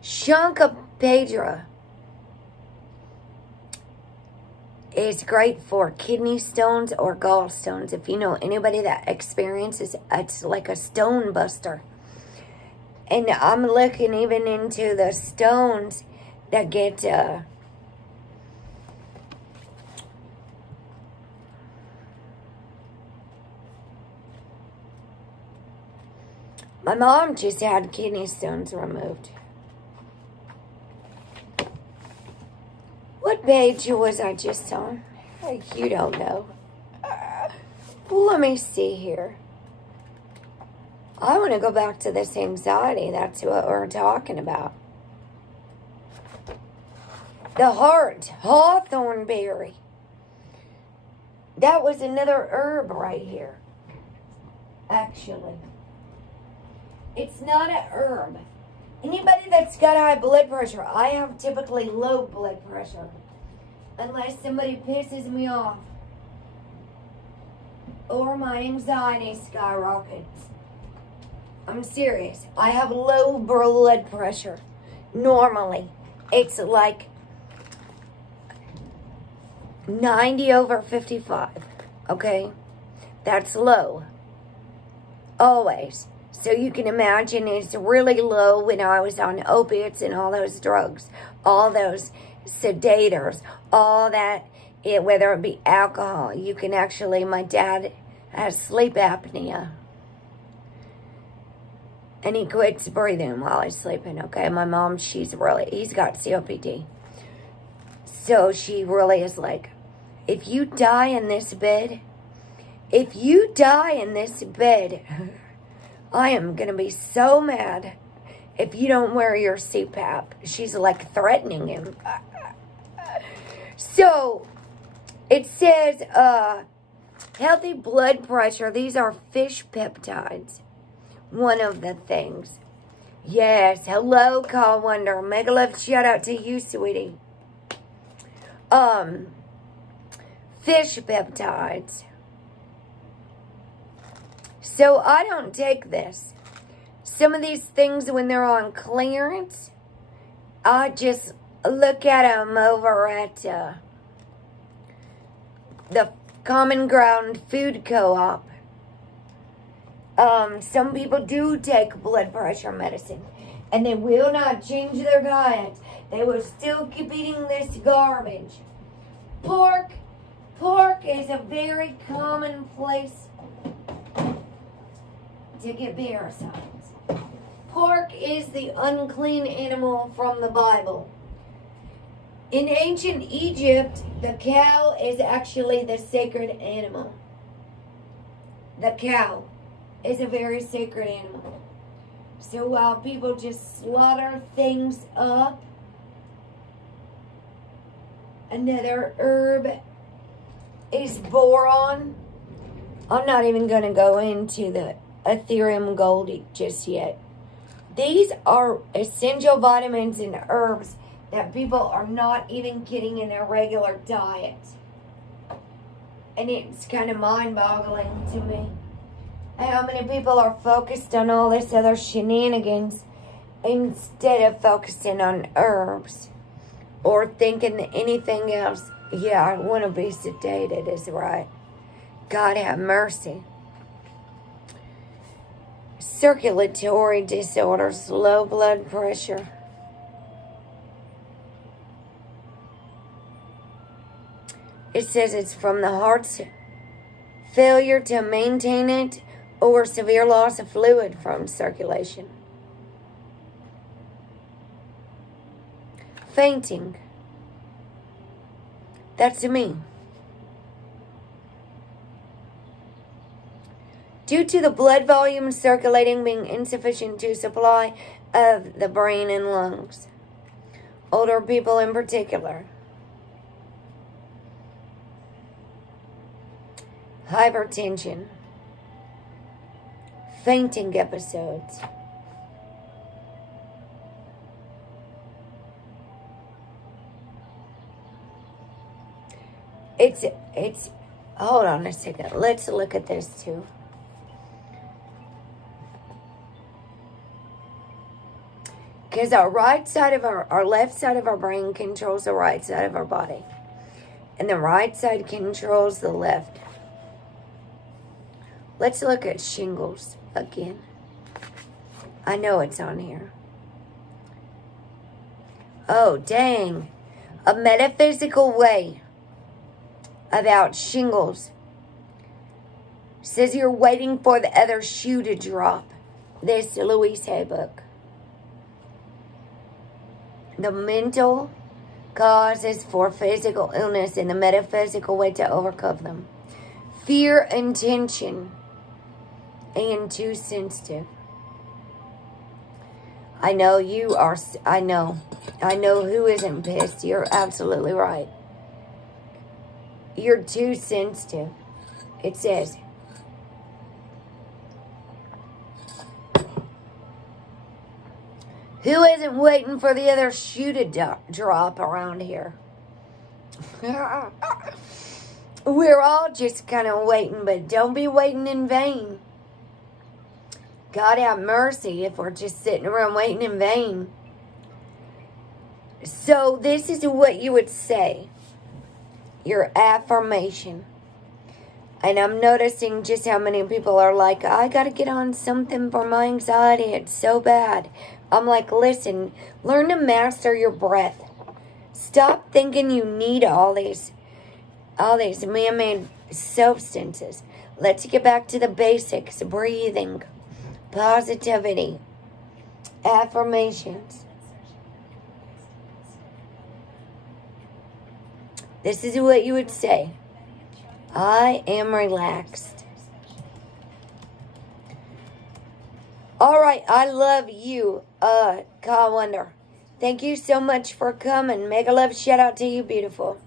Shuncapedra is great for kidney stones or gallstones. If you know anybody that experiences, it's like a stone buster. And I'm looking even into the stones that get my mom just had kidney stones removed. What page was I just on? You don't know. Let me see here. I want to go back to this anxiety. That's what we're talking about. The heart, hawthorn berry. That was another herb right here. Actually. It's not an herb. Anybody that's got high blood pressure, I have typically low blood pressure. Unless somebody pisses me off. Or my anxiety skyrockets. I'm serious. I have low blood pressure. Normally. It's like 90/55. Okay? That's low. Always. So you can imagine it's really low when I was on opiates and all those drugs. All those sedators. All that. Whether it be alcohol. You can actually, my dad has sleep apnea. And he quits breathing while he's sleeping, okay? My mom, he's got COPD. So she really is like, if you die in this bed, I am going to be so mad if you don't wear your CPAP. She's like threatening him. So, it says, healthy blood pressure. These are fish peptides. One of the things. Yes. Hello, Call Wonder. Mega love shout out to you, sweetie. Fish peptides. So I don't take this. Some of these things when they're on clearance, I just look at them over at the Common Ground Food Co-op. Some people do take blood pressure medicine, and they will not change their diet. They will still keep eating this garbage. Pork is a very common place to get parasites. Pork is the unclean animal from the Bible. In ancient Egypt, the cow is actually the sacred animal. The cow is a very sacred animal. So while people just slaughter things up, another herb is boron. I'm not even going to go into the Ethereum gold just yet. These are essential vitamins and herbs that people are not even getting in their regular diet. And it's kind of mind-boggling to me. How many people are focused on all this other shenanigans instead of focusing on herbs or thinking anything else. Yeah, I want to be sedated is right. God have mercy. Circulatory disorders, low blood pressure. It says it's from the heart's failure to maintain it or severe loss of fluid from circulation. Fainting. That's me. Due to the blood volume circulating being insufficient to supply of the brain and lungs. Older people in particular. Hypertension. Fainting episodes. It's Hold on a second. Let's look at this too. Because our right side of our left side of our brain controls the right side of our body. And the right side controls the left. Let's look at shingles again. I know it's on here. Oh, dang. A metaphysical way about shingles. Says you're waiting for the other shoe to drop. This Louise Hay book. The mental causes for physical illness and the metaphysical way to overcome them. Fear and tension. And too sensitive. I know you are. I know who isn't pissed. You're absolutely right. You're too sensitive. It says. Who isn't waiting for the other shoe to drop around here? We're all just kind of waiting, but don't be waiting in vain. God have mercy if we're just sitting around waiting in vain. So this is what you would say. Your affirmation. And I'm noticing just how many people are like, I got to get on something for my anxiety. It's so bad. I'm like, listen, learn to master your breath. Stop thinking you need all these man-made substances. Let's get back to the basics. Breathing. Positivity. Affirmations. This is what you would say. I am relaxed. All right, I love you, Kyle Wonder. Thank you so much for coming. Mega love shout out to you, beautiful.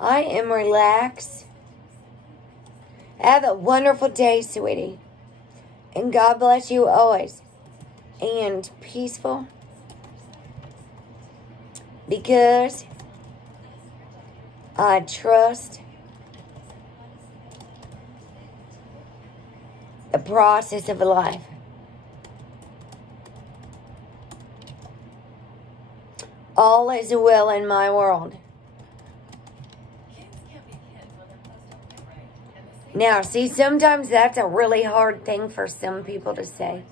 I am relaxed. Have a wonderful day, sweetie. And God bless you always. And peaceful. Because I trust the process of life. All is well in my world. Now, see, sometimes that's a really hard thing for some people to say.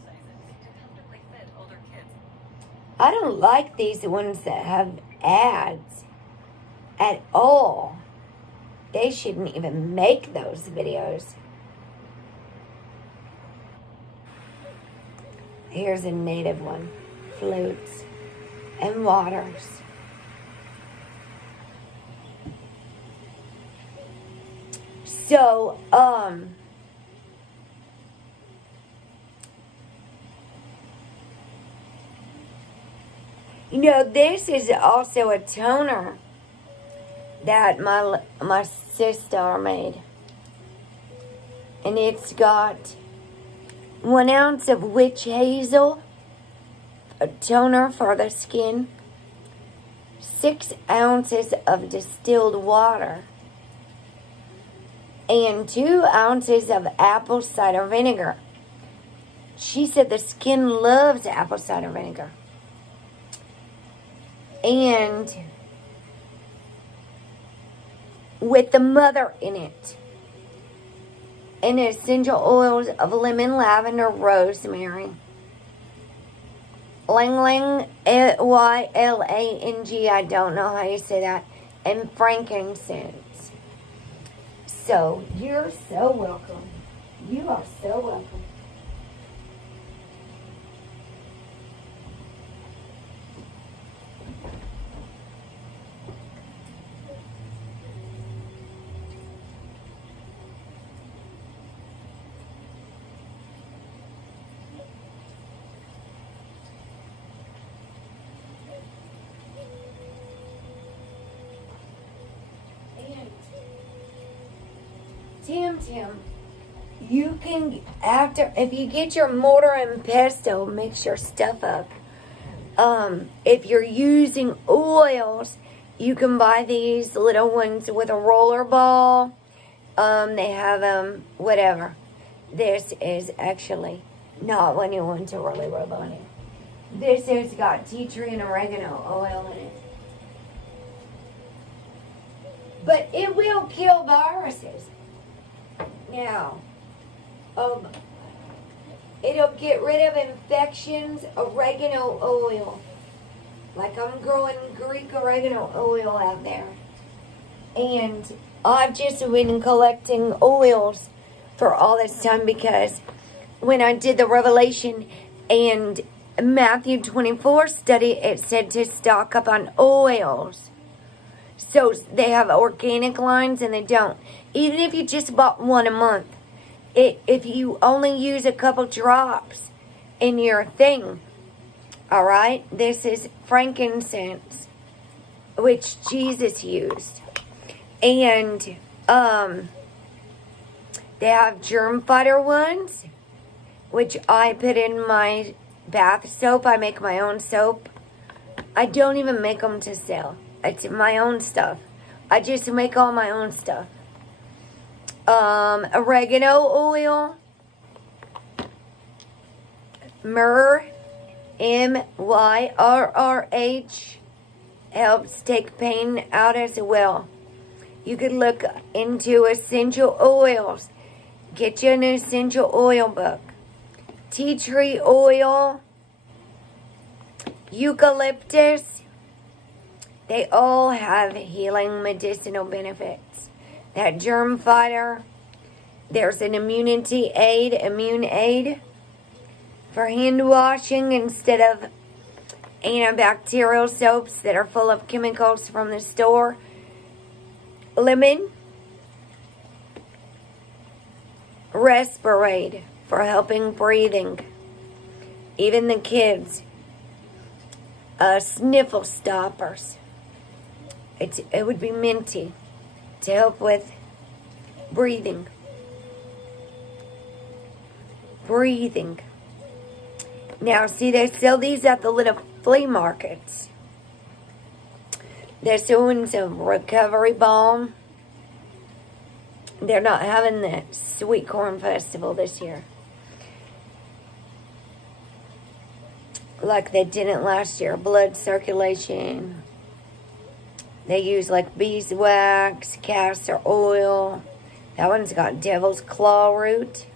I don't like these ones that have ads at all. They shouldn't even make those videos. Here's a native one. Flutes and waters. So, you know, this is also a toner that my sister made. And it's got 1 ounce of witch hazel, a toner for the skin, 6 ounces of distilled water, and 2 ounces of apple cider vinegar. She said the skin loves apple cider vinegar. And with the mother in it. And essential oils of lemon, lavender, rosemary. Lang, YLANG, I don't know how you say that. And frankincense. So, you're so welcome. You are so welcome. Tim, you can, if you get your mortar and pestle, mix your stuff up. If you're using oils, You can buy these little ones with a roller ball. They have whatever. This is actually not one you want to really rub on it. This has got tea tree and oregano oil in it. But it will kill viruses. Now, it'll get rid of infections, oregano oil. Like I'm growing Greek oregano oil out there. And I've just been collecting oils for all this time because when I did the Revelation and Matthew 24 study, it said to stock up on oils. So they have organic lines and they don't. Even if you just bought one a month, if you only use a couple drops in your thing, all right? This is frankincense, which Jesus used. And they have germ fighter ones, which I put in my bath soap. I make my own soap. I don't even make them to sell. It's my own stuff. I just make all my own stuff. Oregano oil. Myrrh. MYRRH. Helps take pain out as well. You could look into essential oils. Get you an essential oil book. Tea tree oil. Eucalyptus. They all have healing medicinal benefits. That germ fighter. There's an immune aid for hand washing instead of antibacterial soaps that are full of chemicals from the store. Lemon. Respirate for helping breathing. Even the kids. Sniffle stoppers. It would be minty to help with breathing. Now, see, they sell these at the little flea markets. They're selling some recovery balm. They're not having the sweet corn festival this year, like they didn't last year. Blood circulation. They use like beeswax, castor oil. That one's got devil's claw root,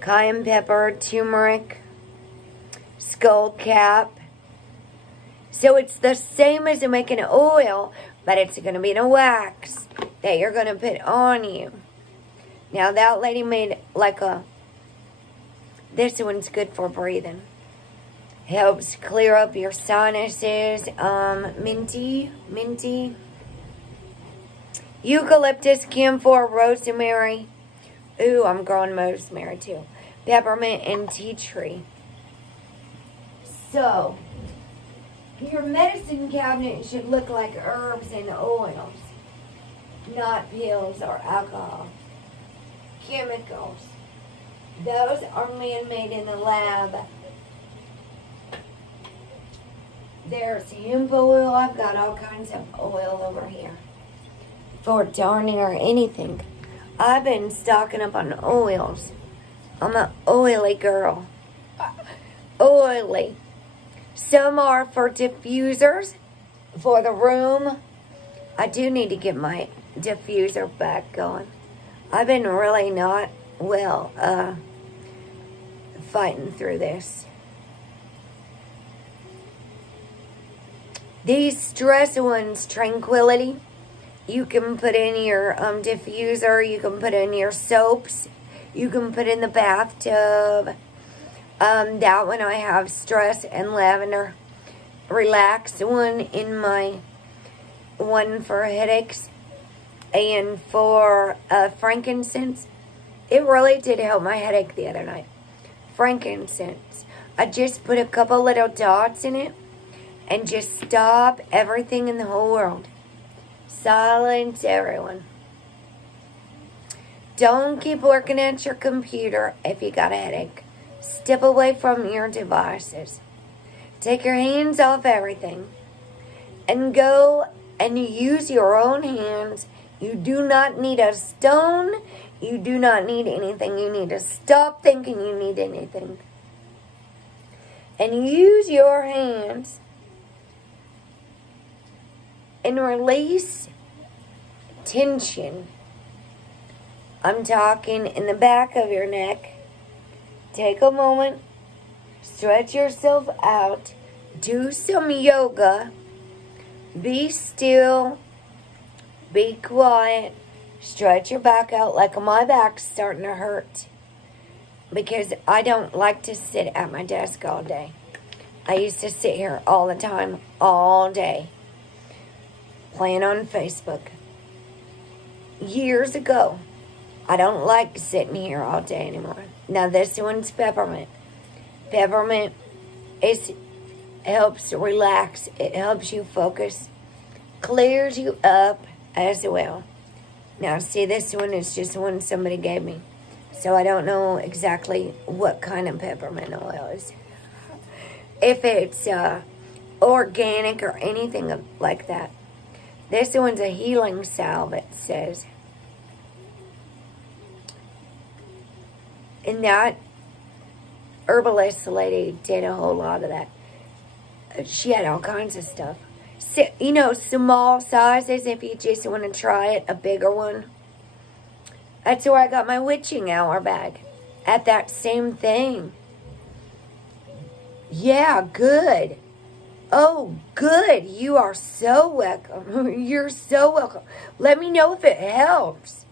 cayenne pepper, turmeric, skull cap. So it's the same as making an oil, but it's going to be in a wax that you're going to put on you. Now that lady made like this one's good for breathing. Helps clear up your sinuses. Minty. Eucalyptus, camphor, rosemary. Ooh, I'm growing rosemary too. Peppermint and tea tree. So, your medicine cabinet should look like herbs and oils, not pills or alcohol. Chemicals. Those are man-made in the lab. There's hemp oil. I've got all kinds of oil over here for darning or anything. I've been stocking up on oils. I'm an oily girl. Oily. Some are for diffusers for the room. I do need to get my diffuser back going. I've been really not well fighting through this. These stress ones, Tranquility, you can put in your diffuser, you can put in your soaps, you can put in the bathtub. That one I have stress and lavender. Relax one in my one for headaches and for frankincense. It really did help my headache the other night. Frankincense. I just put a couple little dots in it and just stop everything in the whole world. Silence everyone. Don't keep working at your computer if you got a headache. Step away from your devices. Take your hands off everything. and go and use your own hands. You do not need a stone. You do not need anything. You need to stop thinking you need anything. And use your hands and release tension. I'm talking in the back of your neck. Take a moment, stretch yourself out, do some yoga, be still, be quiet, stretch your back out like my back's starting to hurt because I don't like to sit at my desk all day. I used to sit here all the time, all day, playing on Facebook. Years ago, I don't like sitting here all day anymore. Now this one's peppermint. Peppermint helps relax. It helps you focus. Clears you up as well. Now see, this one is just one somebody gave me. So I don't know exactly what kind of peppermint oil is. If it's organic or anything like that. This one's a healing salve, it says. And that herbalist lady did a whole lot of that. She had all kinds of stuff. So, you know, small sizes if you just want to try it, a bigger one. That's where I got my witching hour bag. At that same thing. Yeah, good. Oh, good. You are so welcome. You're so welcome. Let me know if it helps.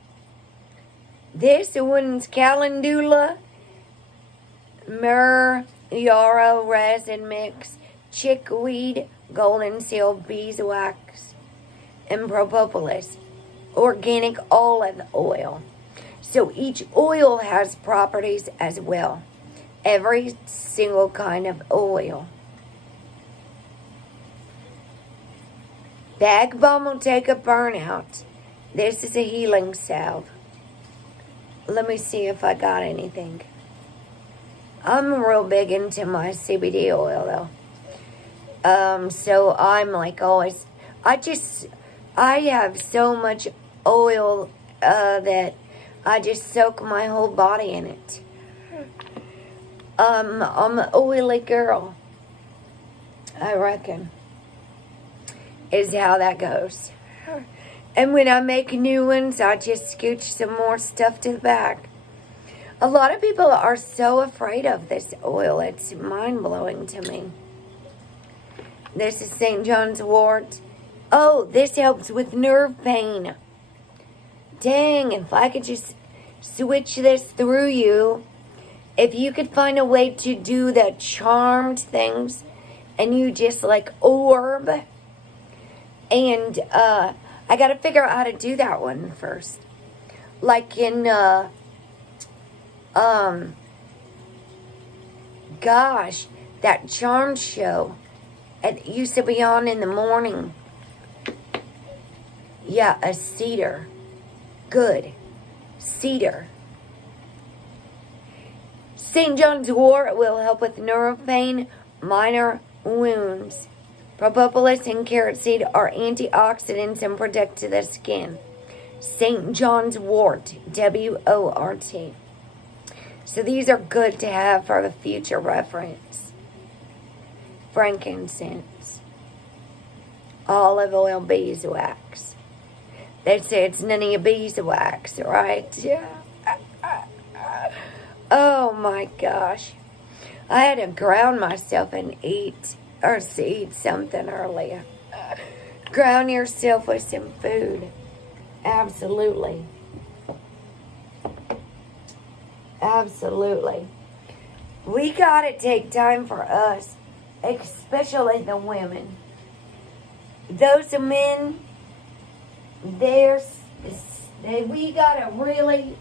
This one's calendula, myrrh, yarrow resin mix, chickweed, golden seal beeswax, and propolis, organic olive oil. So each oil has properties as well. Every single kind of oil. Bag balm will take a burnout. This is a healing salve. Let me see if I got anything. I'm real big into my CBD oil though. So I'm like always, I have so much oil that I just soak my whole body in it. I'm an oily girl, I reckon, is how that goes. And when I make new ones, I just scooch some more stuff to the back. A lot of people are so afraid of this oil. It's mind-blowing to me. This is St. John's Wort. Oh, this helps with nerve pain. Dang, if I could just switch this through you. If you could find a way to do the charmed things and you just like orb. And I got to figure out how to do that one first. Like in, gosh, that charm show. It used to be on in the morning. Yeah, a cedar. Good. Cedar. St. John's Wort will help with nerve pain, minor wounds. Propolis and carrot seed are antioxidants and protect the skin. St. John's Wort, W-O-R-T. So these are good to have for the future reference. Frankincense. Olive oil beeswax. They say it's none of your beeswax, right? Yeah. Oh my gosh. I had to ground myself and eat something earlier. Ground yourself with some food. Absolutely. Absolutely. We gotta take time for us, especially the women. Those men, we gotta really,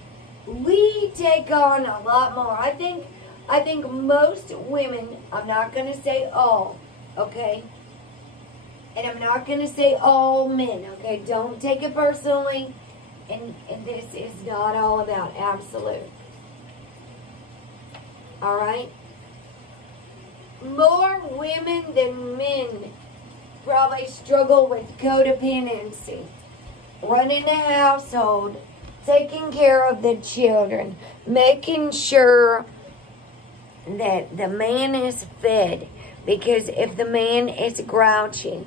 we take on a lot more. I think most women, I'm not gonna say all, okay? And I'm not going to say all men, okay? Don't take it personally. And this is not all about absolute. All right? More women than men probably struggle with codependency, running the household, taking care of the children, making sure that the man is fed. Because if the man is grouchy,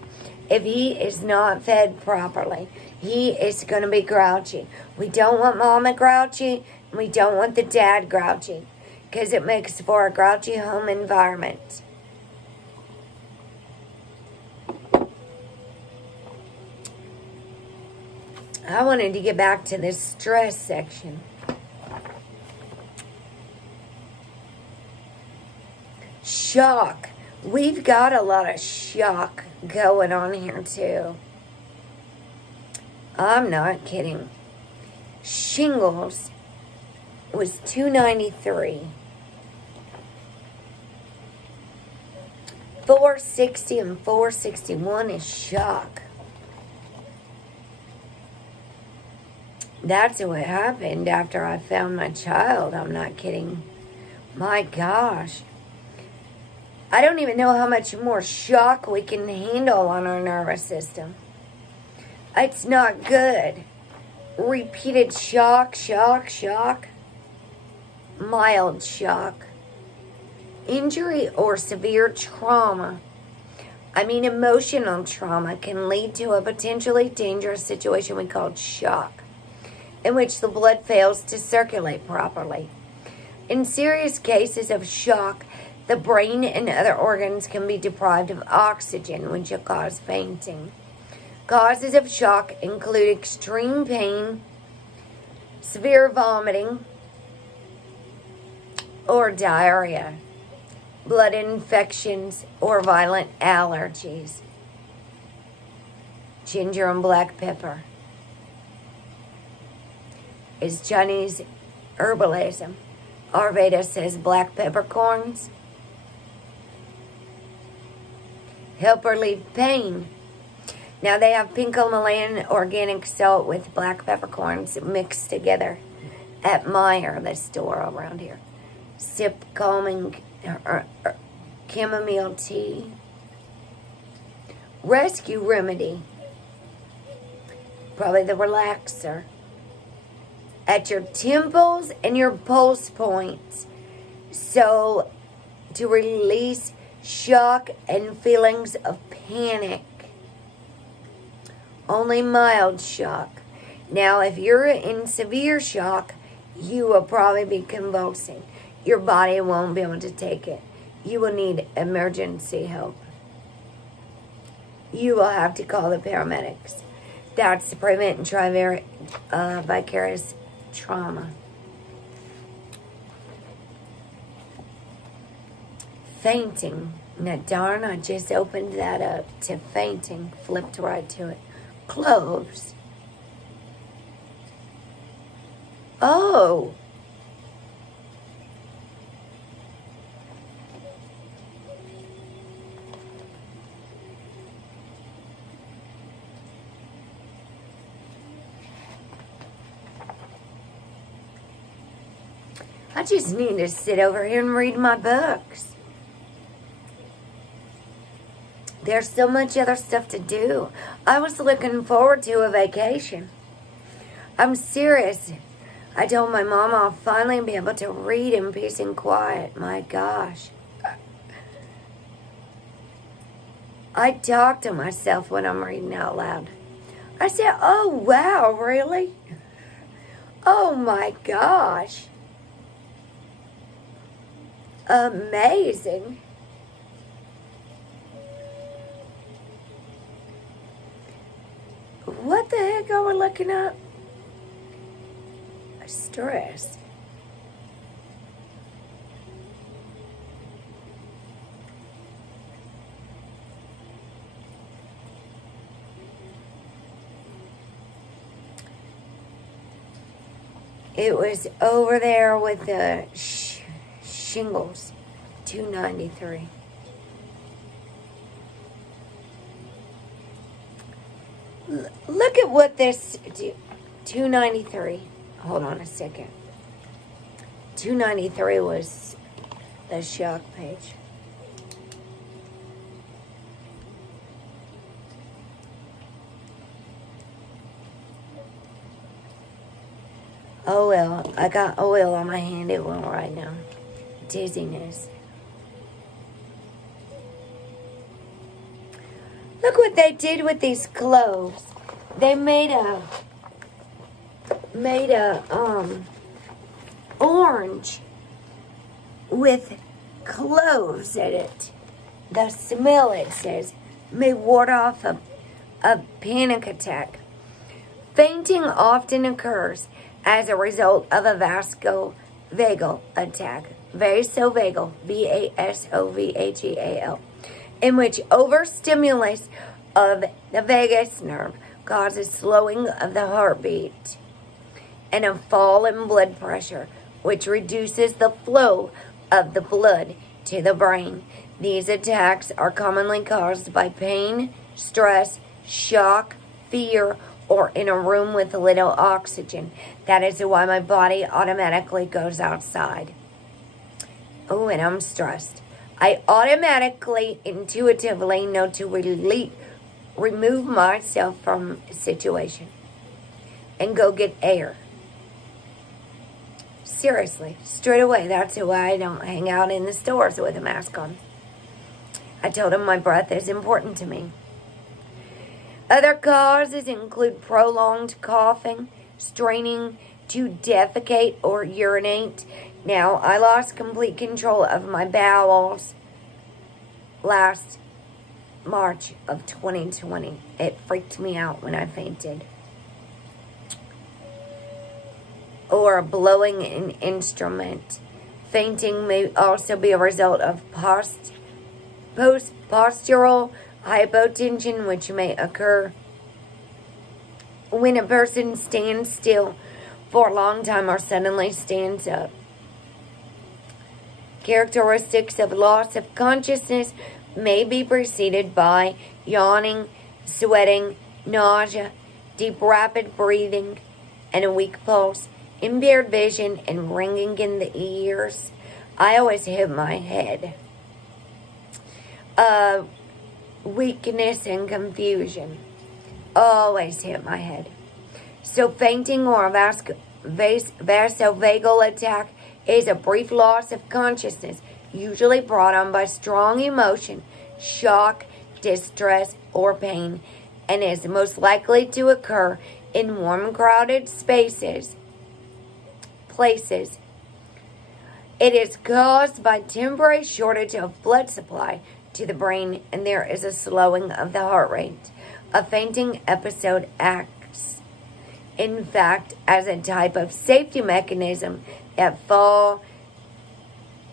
if he is not fed properly, he is going to be grouchy. We don't want mama grouchy, and we don't want the dad grouchy, because it makes for a grouchy home environment. I wanted to get back to this stress section. Shock. We've got a lot of shock going on here too. I'm not kidding. Shingles was $293. $460 and $461 is shock. That's what happened after I found my child. I'm not kidding. My gosh. I don't even know how much more shock we can handle on our nervous system. It's not good. Repeated shock. Mild shock. Injury or severe trauma. Emotional trauma can lead to a potentially dangerous situation we call shock, in which the blood fails to circulate properly. In serious cases of shock, the brain and other organs can be deprived of oxygen, which will cause fainting. Causes of shock include extreme pain, severe vomiting, or diarrhea, blood infections, or violent allergies. Ginger and black pepper is Chinese herbalism. Ayurveda says black peppercorns help relieve pain. Now they have pink Himalayan organic salt with black peppercorns mixed together at Meyer, the store around here. Sip calming chamomile tea. Rescue remedy. Probably the relaxer. At your temples and your pulse points. So to release shock and feelings of panic. Only mild shock. Now, if you're in severe shock, you will probably be convulsing. Your body won't be able to take it. You will need emergency help. You will have to call the paramedics. That's to prevent and try vicarious trauma. Fainting. Now, darn, I just opened that up to fainting. Flipped right to it. Cloves. Oh. I just need to sit over here and read my books. There's so much other stuff to do. I was looking forward to a vacation. I'm serious. I told my mom I'll finally be able to read in peace and quiet. My gosh. I talk to myself when I'm reading out loud. I said, oh, wow, really? Oh, my gosh. Amazing. What the heck are we looking up? Stress. It was over there with the shingles, $293. Look at what this $293. Hold on a second. $293 was the shock page. Oil. I got oil on my hand. It won't right now. Dizziness. Look what they did with these cloves. They made a orange with cloves in it. The smell, it says, may ward off a panic attack. Fainting often occurs as a result of a vasovagal attack. Vasovagal, V-A-S-O-V-A-G-A-L, in which overstimulation of the vagus nerve causes slowing of the heartbeat and a fall in blood pressure, which reduces the flow of the blood to the brain. These attacks are commonly caused by pain, stress, shock, fear, or in a room with little oxygen. That is why my body automatically goes outside. Oh, and I'm stressed. I automatically, intuitively know to remove myself from a situation and go get air. Seriously, straight away. That's why I don't hang out in the stores with a mask on. I told him my breath is important to me. Other causes include prolonged coughing, straining to defecate or urinate. Now, I lost complete control of my bowels last March of 2020. It freaked me out when I fainted. Or blowing an instrument. Fainting may also be a result of postural hypotension, which may occur when a person stands still for a long time or suddenly stands up. Characteristics of loss of consciousness may be preceded by yawning, sweating, nausea, deep rapid breathing, and a weak pulse, impaired vision, and ringing in the ears. I always hit my head. Weakness and confusion. Always hit my head. So fainting or a vasovagal attack is a brief loss of consciousness, usually brought on by strong emotion, shock, distress, or pain, and is most likely to occur in warm, crowded places. It is caused by temporary shortage of blood supply to the brain, and there is a slowing of the heart rate. A fainting episode acts, in fact, as a type of safety mechanism that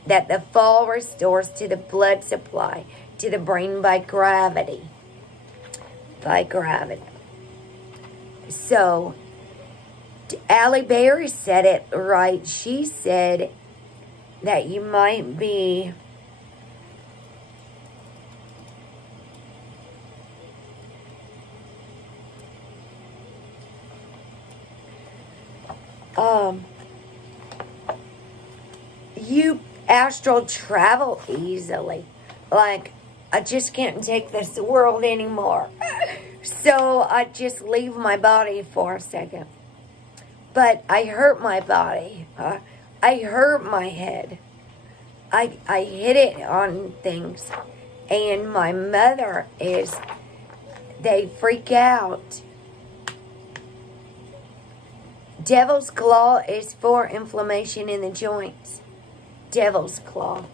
the fall restores to the blood supply to the brain by gravity. So, Allie Berry said it right. She said that you might be you astral travel easily. Like, I just can't take this world anymore. So I just leave my body for a second. But I hurt my body. I hurt my head. I hit it on things. And my mother they freak out. Devil's claw is for inflammation in the joints. Devil's claw.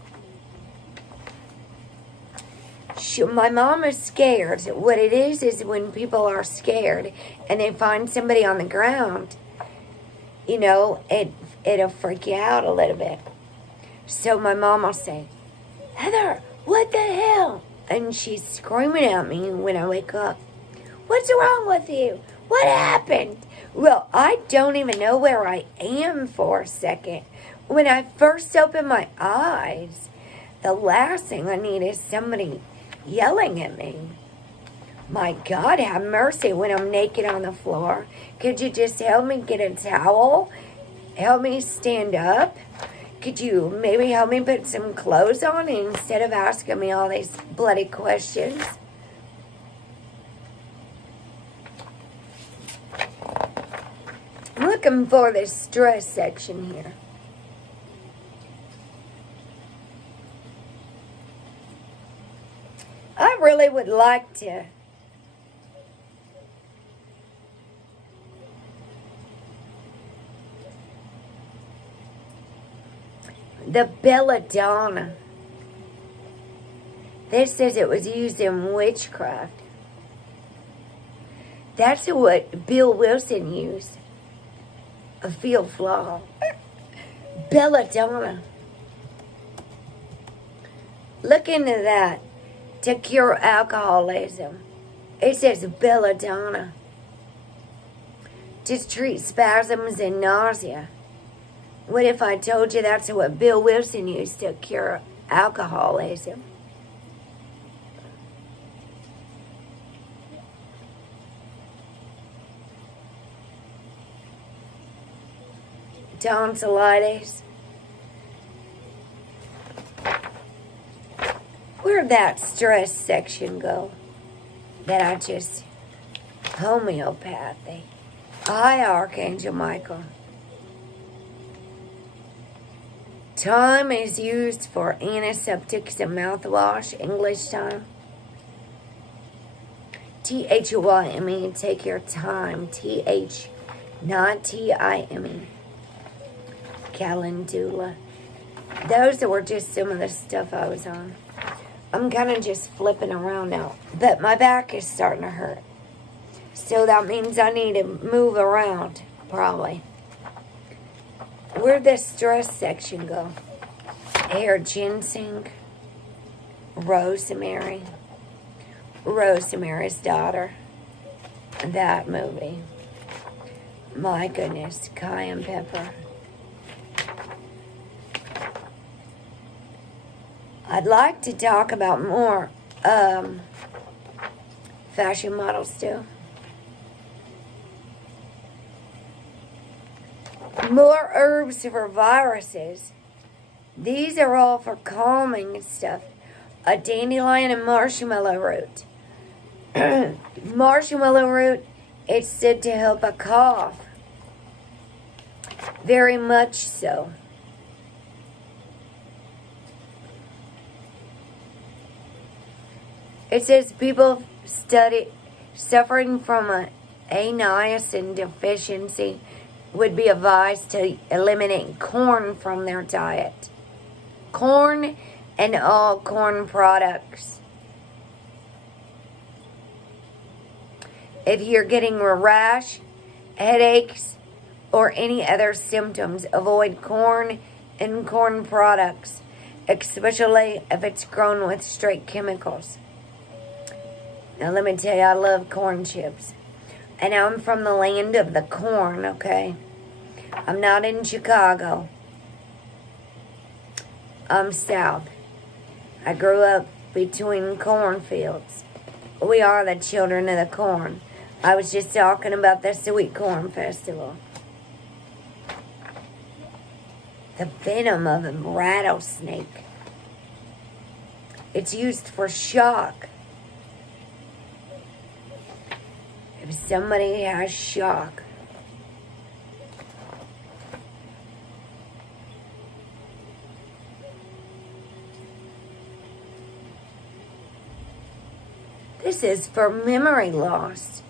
My mom is scared. What it is when people are scared and they find somebody on the ground, it'll freak you out a little bit. So my mom will say, "Heather, what the hell?" And she's screaming at me when I wake up. "What's wrong with you? What happened?" Well, I don't even know where I am for a second. When I first open my eyes, the last thing I need is somebody yelling at me. My God, have mercy when I'm naked on the floor. Could you just help me get a towel? Help me stand up? Could you maybe help me put some clothes on instead of asking me all these bloody questions? Look, looking for the stress section here. I really would like to the Belladonna. This says it was used in witchcraft. That's what Bill Wilson used. A field flower. Belladonna. Look into that. To cure alcoholism. It says Belladonna. To treat spasms and nausea. What if I told you that's what Bill Wilson used to cure alcoholism? Tonsillitis. Where'd that stress section go? That I just... Homeopathy. Hi, Archangel Michael. Thyme is used for antiseptics and mouthwash. English time. T-H-Y-M-E. Take your time. T-H, not T-I-M-E. Calendula. Those were just some of the stuff I was on. I'm kind of just flipping around now. But my back is starting to hurt. So that means I need to move around, probably. Where'd the stress section go? Hair ginseng. Rosemary. Rosemary's Daughter. That movie. My goodness. Cayenne pepper. I'd like to talk about more fashion models too. More herbs for viruses. These are all for calming and stuff. A dandelion and marshmallow root. Marshmallow root, it's said to help a cough. Very much so. It says people suffering from a niacin deficiency would be advised to eliminate corn from their diet. Corn and all corn products. If you're getting a rash, headaches, or any other symptoms, avoid corn and corn products, especially if it's grown with straight chemicals. Now let me tell you, I love corn chips. And I'm from the land of the corn, okay? I'm not in Chicago. I'm south. I grew up between cornfields. We are the children of the corn. I was just talking about the Sweet Corn Festival. The venom of a rattlesnake. It's used for shock. If somebody has shock. This is for memory loss.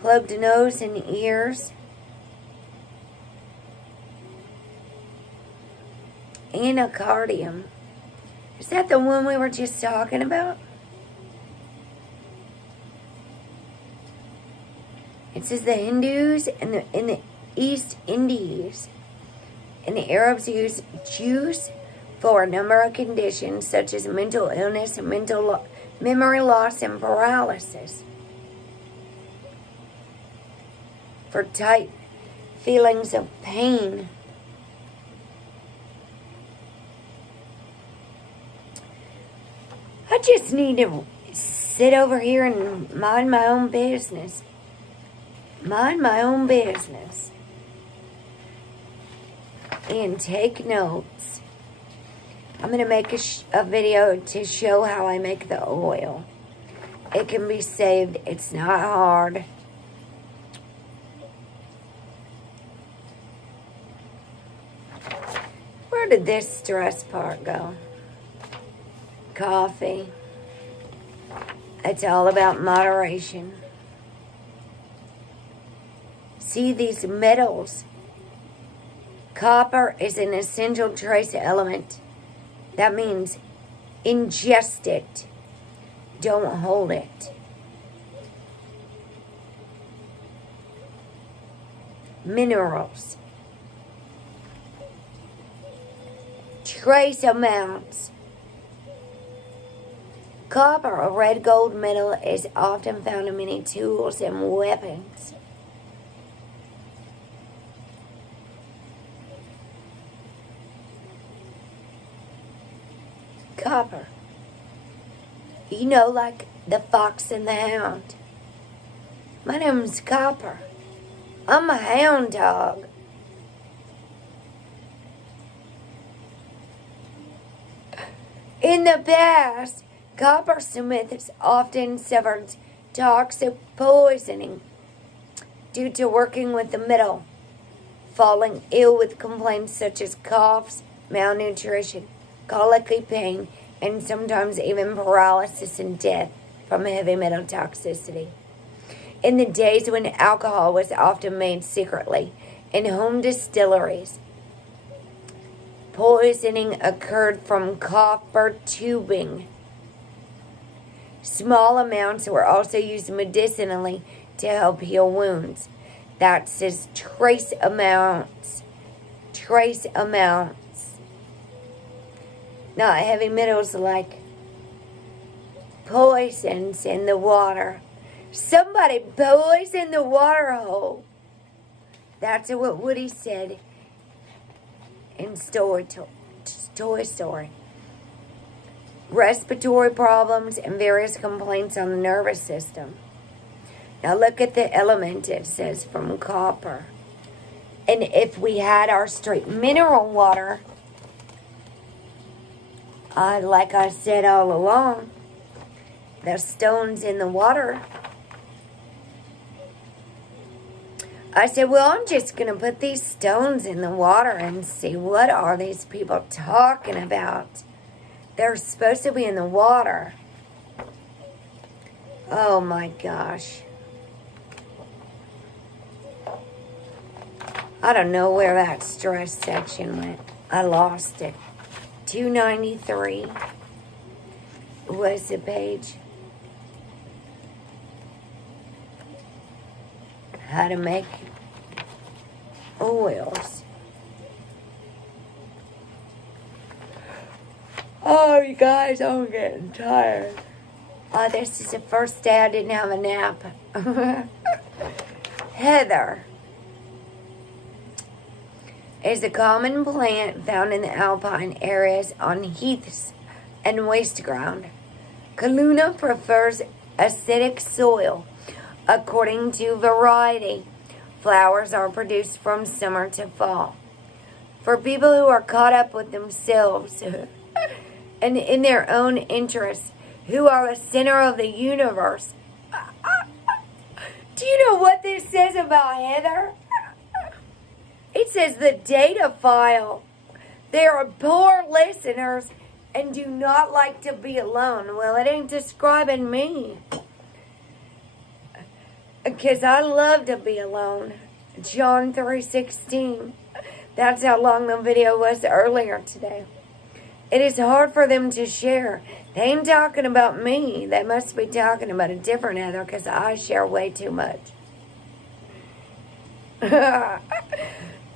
Plugged nose and ears. Anacardium. Is that the one we were just talking about? It says the Hindus in the East Indies and the Arabs use juice for a number of conditions such as mental illness and memory loss and paralysis. For tight feelings of pain. I just need to sit over here and mind my own business. Mind my own business. and take notes. I'm going to make a video to show how I make the oil. It can be saved. It's not hard. Where did this stress part go? Coffee. It's all about moderation. See these metals. Copper is an essential trace element. That means ingest it. Don't hold it. Minerals. Trace amounts. Copper, a red gold metal, is often found in many tools and weapons. Copper. You know, like the fox and the hound. My name's Copper. I'm a hound dog. In the past, coppersmiths often suffered toxic poisoning due to working with the metal, falling ill with complaints such as coughs, malnutrition, colicky pain, and sometimes even paralysis and death from heavy metal toxicity. In the days when alcohol was often made secretly in home distilleries, poisoning occurred from copper tubing. Small amounts were also used medicinally to help heal wounds. That says trace amounts. Trace amounts. Not heavy metals like poisons in the water. Somebody poisoned the water hole. That's what Woody said in Toy Story. Respiratory problems and various complaints on the nervous system. Now look at the element it says from copper. And if we had our straight mineral water, like I said all along, the stones in the water. I said, well, I'm just going to put these stones in the water and see what are these people talking about. They're supposed to be in the water. Oh my gosh. I don't know where that stress section went. I lost it. 293 was the page. How to make oils. Oh, you guys, I'm getting tired. Oh, this is the first day I didn't have a nap. Heather is a common plant found in the alpine areas on heaths and waste ground. Kaylah prefers acidic soil. According to variety, flowers are produced from summer to fall. For people who are caught up with themselves and in their own interests, who are the center of the universe. Do you know what this says about Heather? It says the data file. They are poor listeners and do not like to be alone. Well, it ain't describing me. Because I love to be alone. John 3:16. That's how long the video was earlier today. It is hard for them to share. They ain't talking about me. They must be talking about a different Heather because I share way too much.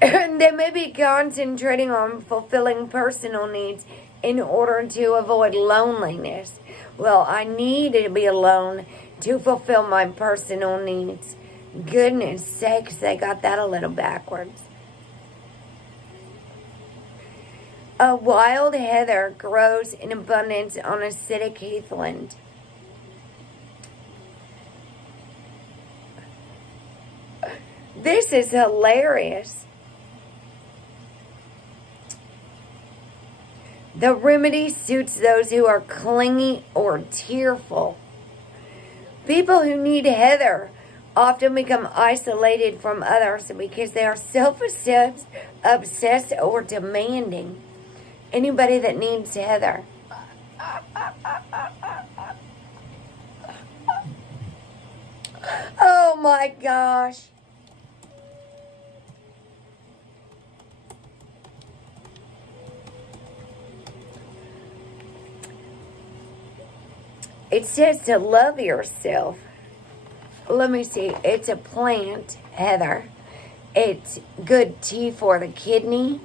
And they may be concentrating on fulfilling personal needs in order to avoid loneliness. Well, I need to be alone to fulfill my personal needs. Goodness sakes, they got that a little backwards. A wild heather grows in abundance on acidic heathland. This is hilarious. The remedy suits those who are clingy or tearful. People who need heather often become isolated from others because they are self-obsessed, obsessed, or demanding. Anybody that needs heather. Oh my gosh. It says to love yourself. Let me see. It's a plant, heather. It's good tea for the kidney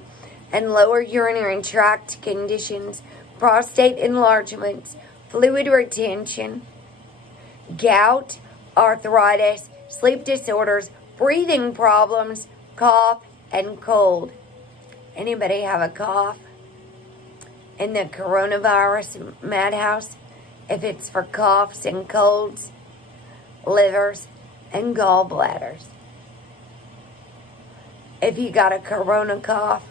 and lower urinary tract conditions, prostate enlargements, fluid retention, gout, arthritis, sleep disorders, breathing problems, cough, and cold. Anybody have a cough? In the coronavirus madhouse? If it's for coughs and colds, livers, and gallbladders. If you got a corona cough,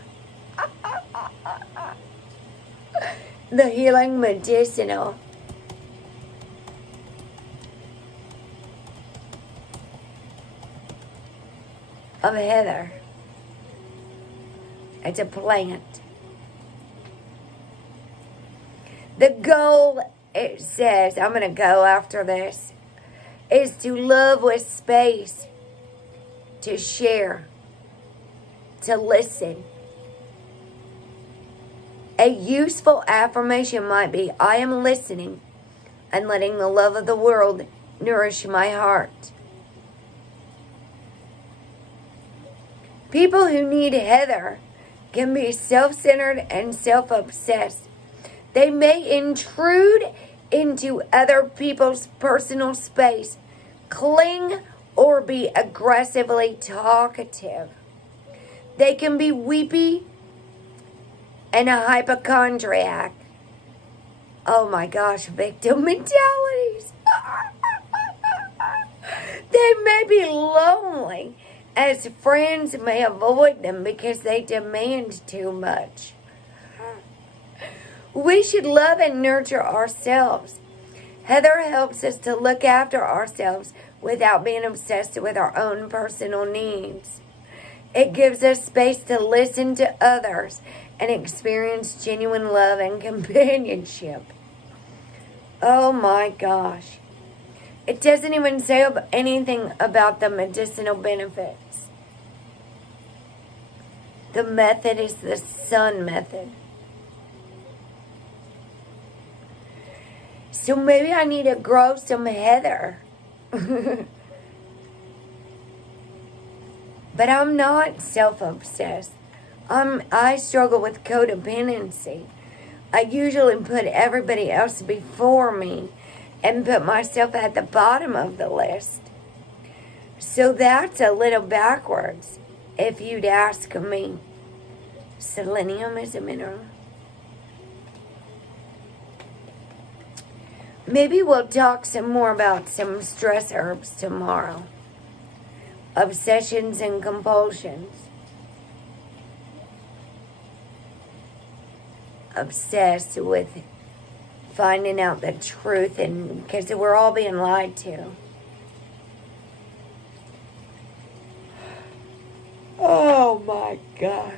the healing medicinal of heather. It's a plant. The goal, it says, I'm going to go after this, is to love with space, to share, to listen. A useful affirmation might be, I am listening and letting the love of the world nourish my heart. People who need heather can be self-centered and self-obsessed. They may intrude into other people's personal space, cling, or be aggressively talkative. They can be weepy and a hypochondriac. Oh my gosh, victim mentalities. They may be lonely, as friends may avoid them because they demand too much. We should love and nurture ourselves. Heather helps us to look after ourselves without being obsessed with our own personal needs. It gives us space to listen to others and experience genuine love and companionship. Oh my gosh. It doesn't even say anything about the medicinal benefits. The method is the sun method. So maybe I need to grow some heather. But I'm not self-obsessed. I struggle with codependency. I usually put everybody else before me and put myself at the bottom of the list. So that's a little backwards, if you'd ask me. Selenium is a mineral. Maybe we'll talk some more about some stress herbs tomorrow. Obsessions and compulsions. Obsessed with finding out the truth, and because we're all being lied to. Oh my gosh.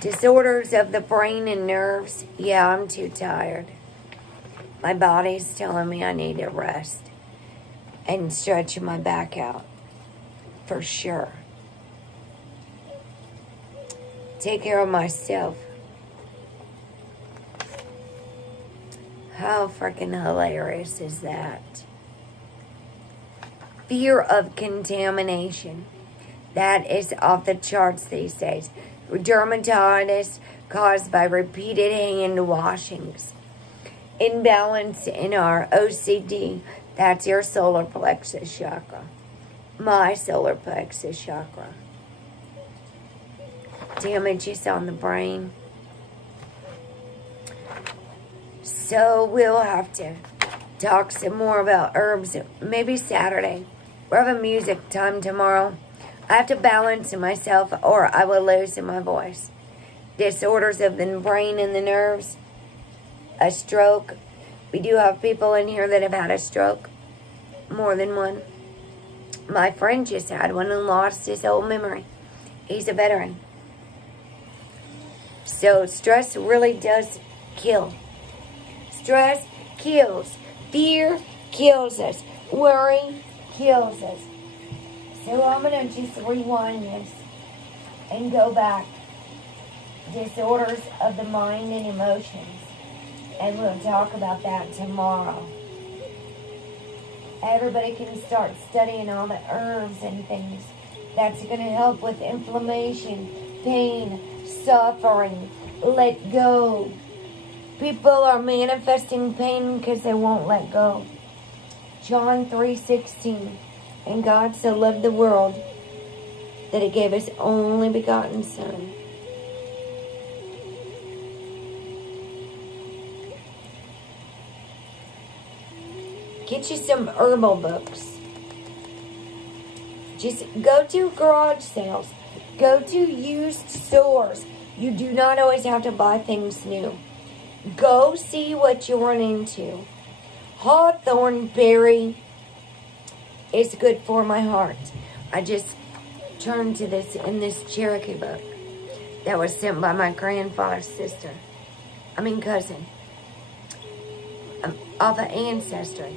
Disorders of the brain and nerves. Yeah, I'm too tired. My body's telling me I need to rest and stretch my back out. For sure. Take care of myself. How freaking hilarious is that? Fear of contamination. That is off the charts these days. Dermatitis caused by repeated hand washings. Imbalance in our OCD. That's your solar plexus chakra. My solar plexus chakra. Damages on the brain. So we'll have to talk some more about herbs. Maybe Saturday. We'll have a music time tomorrow. I have to balance myself or I will lose my voice. disorders of the brain and the nerves, a stroke. We do have people in here that have had a stroke, more than one. My friend just had one and lost his whole memory. He's a veteran. So stress really does kill. Stress kills. Fear kills us. Worry kills us. So I'm going to just rewind this and go back. Disorders of the mind and emotions. And we'll talk about that tomorrow. Everybody can start studying all the herbs and things. That's going to help with inflammation, pain, suffering. Let go. People are manifesting pain because they won't let go. John 3:16. And God so loved the world that He gave His only begotten Son. Get you some herbal books. Just go to garage sales. Go to used stores. You do not always have to buy things new. Go see what you run into. Hawthorn berry is good for my heart. I just turned to this in this Cherokee book that was sent by my grandfather's cousin. Off of Ancestry.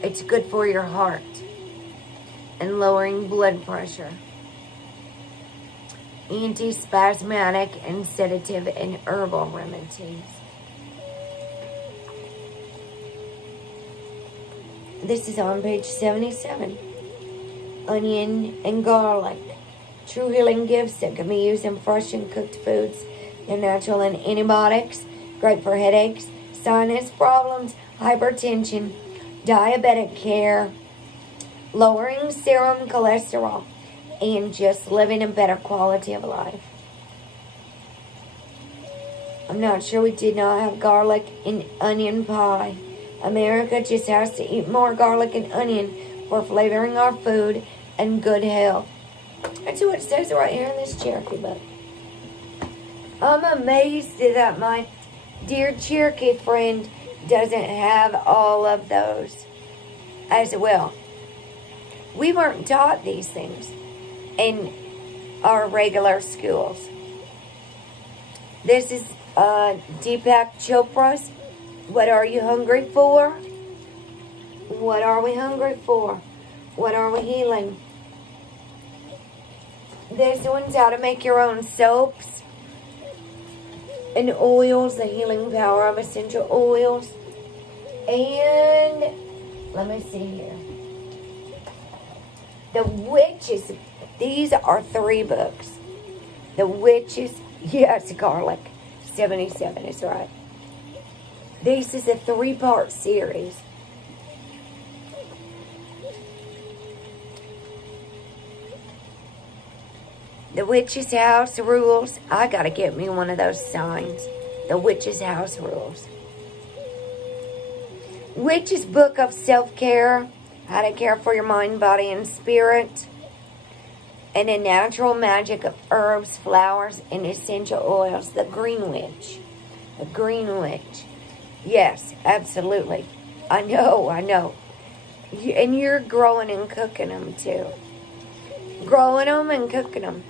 It's good for your heart and lowering blood pressure. Antispasmodic and sedative and herbal remedies. This is on page 77. Onion and garlic. True healing gifts that can be used in fresh and cooked foods. They're natural and antibiotics. Great for headaches, sinus problems, hypertension, diabetic care, lowering serum cholesterol, and just living a better quality of life. I'm not sure we did not have garlic and onion pie. America just has to eat more garlic and onion for flavoring our food and good health. That's what it says right here in this Cherokee book. I'm amazed that my dear Cherokee friend doesn't have all of those as well. We weren't taught these things in our regular schools. This is Deepak Chopra's What Are You Hungry For? What are we hungry for? What are we healing? This one's how to make your own soaps and oils, the healing power of essential oils. And let me see here. The Witches. These are 3 books. The Witches. Yes, garlic. 77 is right. This is a 3-part series. The Witch's House Rules. I gotta get me one of those signs. The Witch's House Rules. Witch's Book of Self-Care. How to care for your mind, body, and spirit. And the natural magic of herbs, flowers, and essential oils. The Green Witch. The Green Witch. Yes, absolutely. I know. And you're growing and cooking them too. Growing them and cooking them.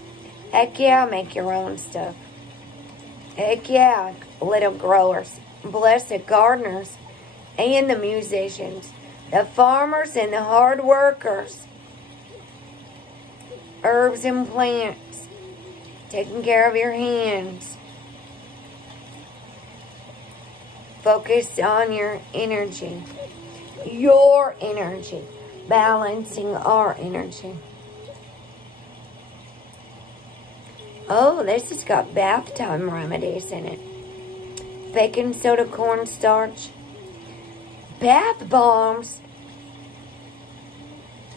Heck yeah, make your own stuff. Heck yeah, little growers. Bless the gardeners and the musicians. The farmers and the hard workers. Herbs and plants. Taking care of your hands. Focus on your energy. Your energy. Balancing our energy. Oh, this has got bath time remedies in it. Baking soda, cornstarch. Bath bombs.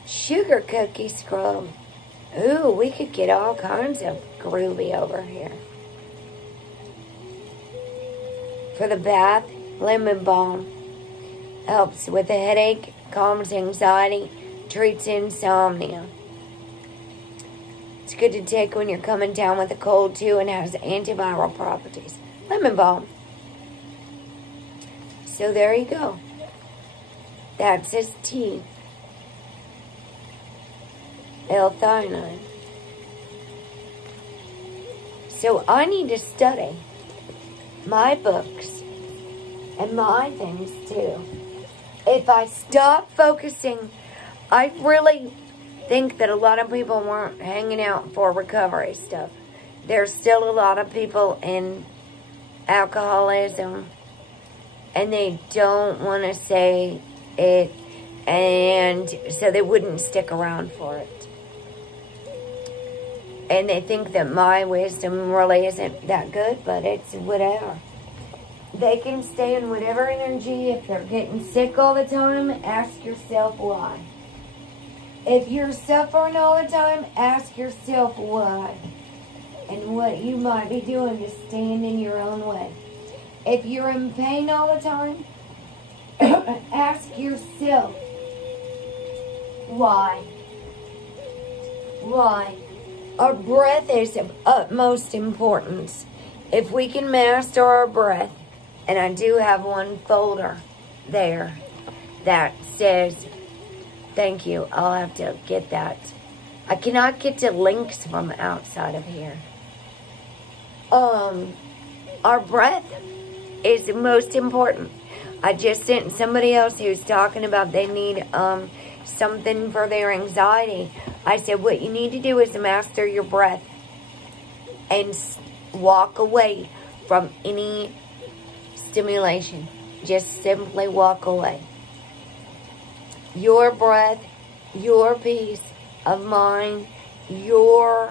Sugar cookie scrub. Ooh, we could get all kinds of groovy over here. For the bath, lemon balm. Helps with a headache, calms anxiety, treats insomnia. It's good to take when you're coming down with a cold too, and has antiviral properties. Lemon balm. So there you go. That's his tea. L-theanine. So I need to study my books and my things too. If I stop focusing, I really think that a lot of people weren't hanging out for recovery stuff. There's still a lot of people in alcoholism, and they don't want to say it, and so they wouldn't stick around for it. And they think that my wisdom really isn't that good, but it's whatever. They can stay in whatever energy. If they're getting sick all the time, ask yourself why. If you're suffering all the time, ask yourself why. And what you might be doing to stand in your own way. If you're in pain all the time, ask yourself why. Why? Our breath is of utmost importance. If we can master our breath, and I do have one folder there that says, thank you, I'll have to get that. I cannot get to links from outside of here. Our breath is the most important. I just sent somebody else who's talking about they need something for their anxiety. I said, what you need to do is master your breath and walk away from any stimulation. Just simply walk away. Your breath, your peace of mind, you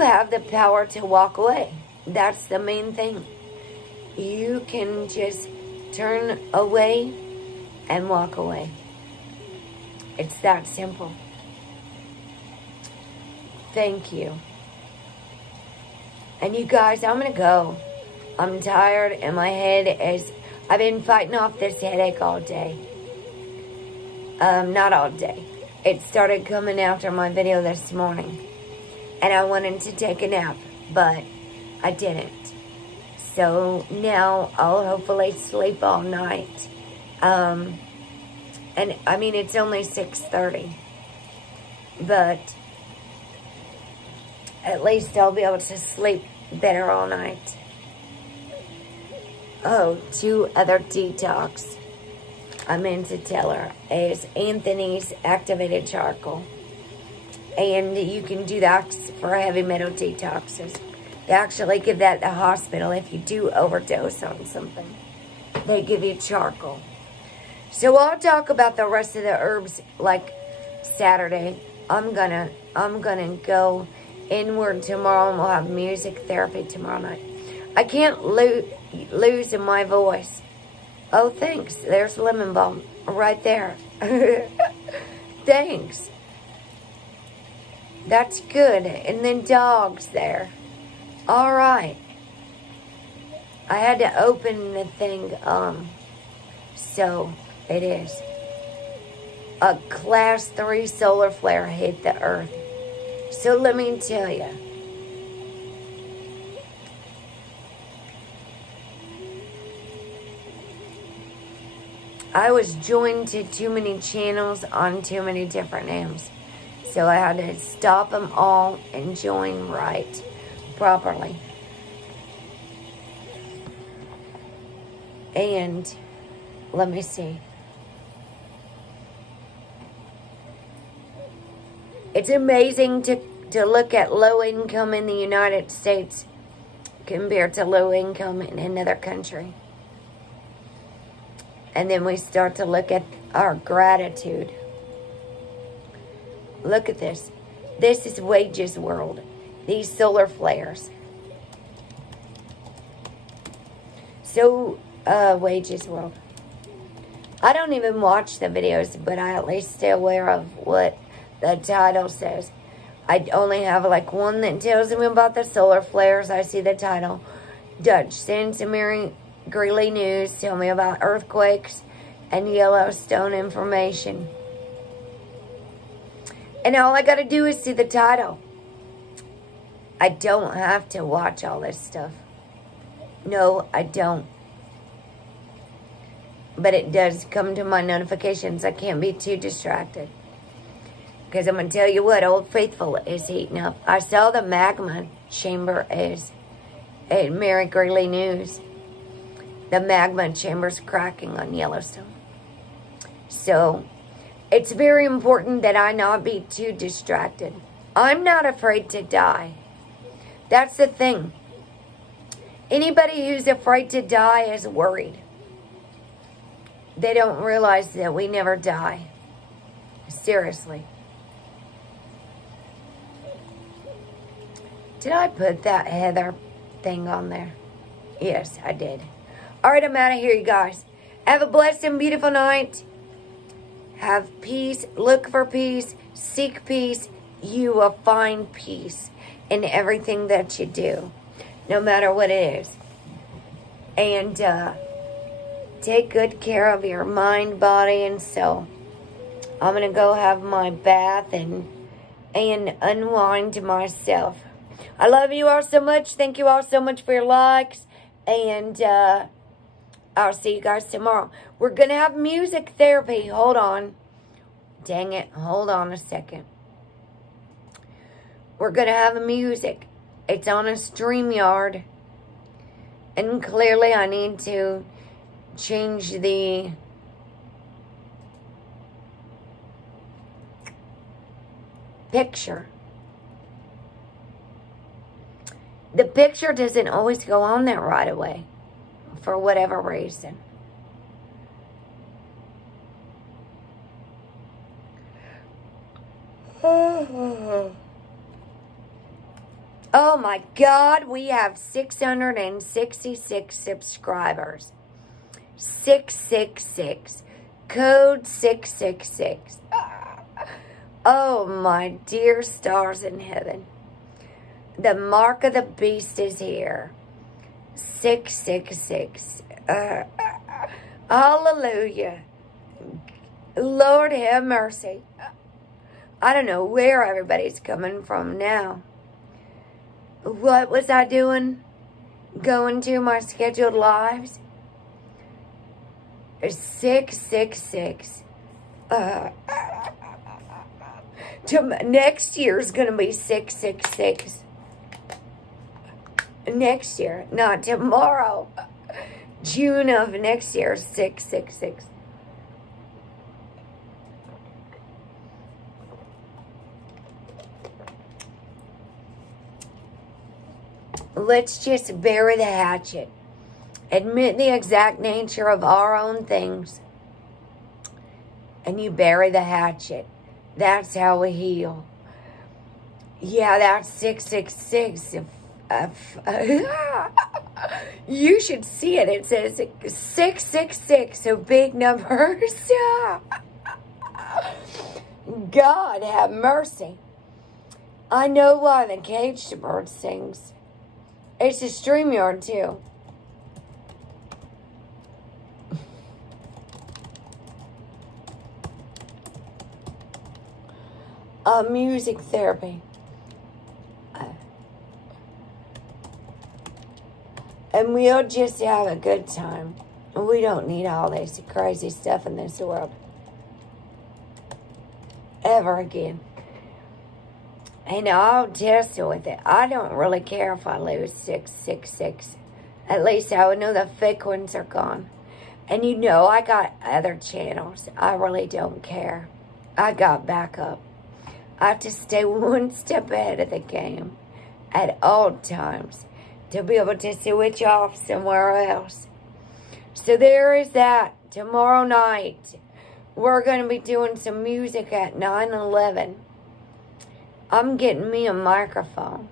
have the power to walk away. That's the main thing. You can just turn away and walk away. It's that simple. Thank you. And you guys, I'm going to go. I'm tired and my head is... I've been fighting off this headache all day. Not all day. It started coming after my video this morning. And I wanted to take a nap, but I didn't. So now I'll hopefully sleep all night. And I mean, it's only 6:30. But at least I'll be able to sleep better all night. Oh, 2 other detox I meant to tell her is Anthony's activated charcoal. And you can do that for heavy metal detoxes. They actually give that at the hospital if you do overdose on something. They give you charcoal. So I'll talk about the rest of the herbs like Saturday. I'm gonna go inward tomorrow, and we'll have music therapy tomorrow night. I can't lose in my voice. Oh, thanks. There's lemon balm right there. Thanks. That's good. And then dogs there. All right. I had to open the thing. So it is. A class 3 solar flare hit the earth. So let me tell you. I was joined to too many channels on too many different names. So I had to stop them all and join right, properly. And let me see. It's amazing to look at low income in the United States compared to low income in another country. And then we start to look at our gratitude. Look at this. This is Wages World. These solar flares. So, Wages World. I don't even watch the videos, but I at least stay aware of what the title says. I only have like one that tells me about the solar flares. I see the title. Dutch Sansamiri Greeley News tell me about earthquakes and Yellowstone information. And all I got to do is see the title. I don't have to watch all this stuff. No, I don't. But it does come to my notifications. I can't be too distracted. Because I'm going to tell you what, Old Faithful is heating up. I saw the magma chamber is at Mary Greeley News. The magma chamber's cracking on Yellowstone. So, it's very important that I not be too distracted. I'm not afraid to die. That's the thing. Anybody who's afraid to die is worried. They don't realize that we never die. Seriously. Did I put that Heather thing on there? Yes, I did. All right, I'm out of here, you guys. Have a blessed and beautiful night. Have peace. Look for peace. Seek peace. You will find peace in everything that you do, no matter what it is. And take good care of your mind, body, and soul. I'm going to go have my bath and unwind myself. I love you all so much. Thank you all so much for your likes. And I'll see you guys tomorrow. We're going to have music therapy. Hold on. Dang it. Hold on a second. We're going to have music. It's on a StreamYard. And clearly I need to change the picture. The picture doesn't always go on there right away. For whatever reason. Oh my God, we have 666 subscribers. 666. Code 666. Oh my dear stars in heaven. The mark of the beast is here. 666. Hallelujah. Lord have mercy. I don't know where everybody's coming from now. What was I doing? Going to my scheduled lives? 666. Next year's going to be 666. Next year, not tomorrow. June of next year, 666. Let's just bury the hatchet. Admit the exact nature of our own things. And you bury the hatchet. That's how we heal. Yeah, that's 666. You should see it. It says 666, so big numbers. God have mercy. I know why the caged bird sings. It's a StreamYard too. Music therapy. And we'll just have a good time. We don't need all this crazy stuff in this world. Ever again. And I'll test it with it. I don't really care if I lose 666. At least I would know the fake ones are gone. And you know, I got other channels. I really don't care. I got backup. I have to stay one step ahead of the game at all times to be able to switch off somewhere else. So there is that. Tomorrow night, we're going to be doing some music at 9/11. I'm getting me a microphone.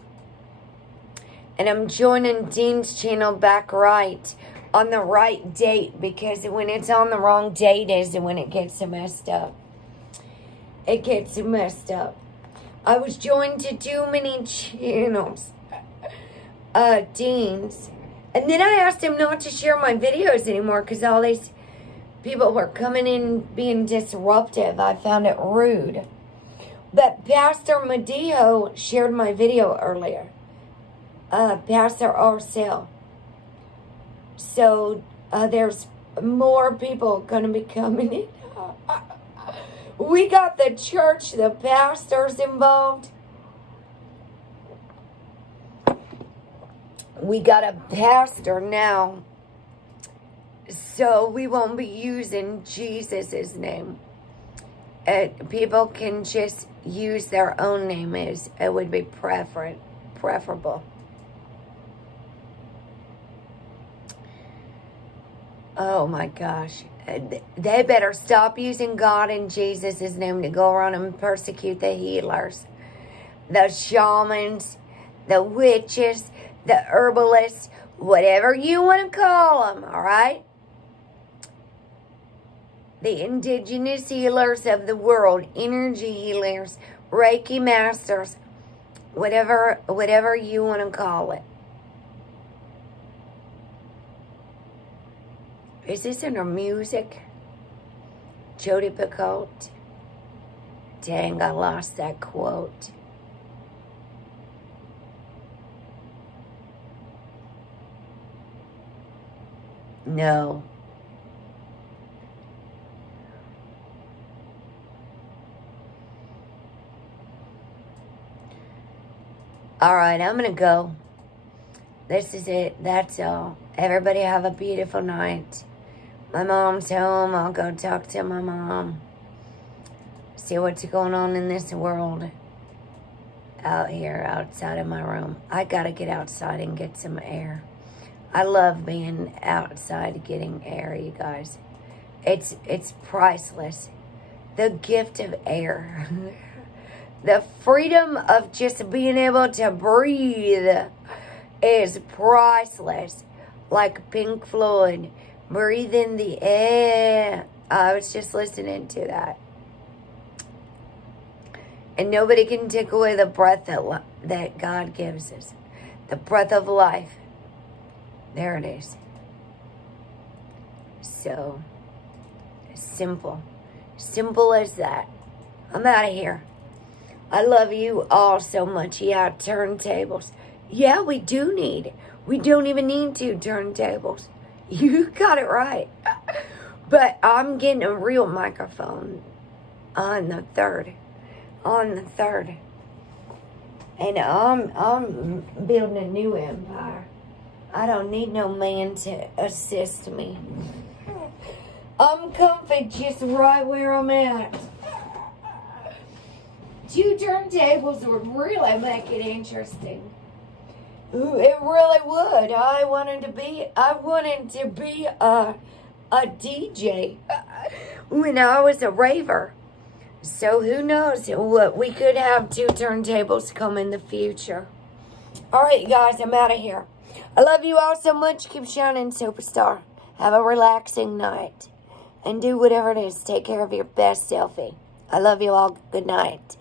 And I'm joining Dean's channel back right on the right date, because when it's on the wrong date is when it gets messed up. It gets messed up. I was joined to too many channels. Dean's. And then I asked him not to share my videos anymore because all these people were coming in being disruptive. I found it rude. But Pastor Mediho shared my video earlier. Pastor Arcel. So there's more people going to be coming in. We got the church, the pastors involved. We got a pastor now. So we won't be using Jesus' name. People can just use their own name. It would be preferable. Oh my gosh. They better stop using God and Jesus' name to go around and persecute the healers, the shamans, the witches, the herbalists, whatever you want to call them, all right? The indigenous healers of the world, energy healers, Reiki masters, whatever you want to call it. Is this under music? Jody Picoult. Dang, I lost that quote. No. All right, I'm going to go. This is it. That's all. Everybody have a beautiful night. My mom's home. I'll go talk to my mom. See what's going on in this world. Out here, outside of my room. I got to get outside and get some air. I love being outside getting air, you guys. It's priceless. The gift of air. The freedom of just being able to breathe is priceless. Like Pink Floyd, breathe in the air. I was just listening to that. And nobody can take away the breath that God gives us. The breath of life. There it is. So, simple. Simple as that. I'm out of here. I love you all so much. Yeah, turntables. Yeah, we do need. We don't even need 2 turntables. You got it right. But I'm getting a real microphone on the 3rd. And I'm building a new empire. I don't need no man to assist me. I'm comfy just right where I'm at. 2 turntables would really make it interesting. Ooh, it really would. I wanted to be a DJ when I was a raver. So who knows what we could have 2 turntables come in the future. All right, you guys, I'm out of here. I love you all so much. Keep shining, superstar. Have a relaxing night. And do whatever it is. Take care of your best selfie. I love you all. Good night.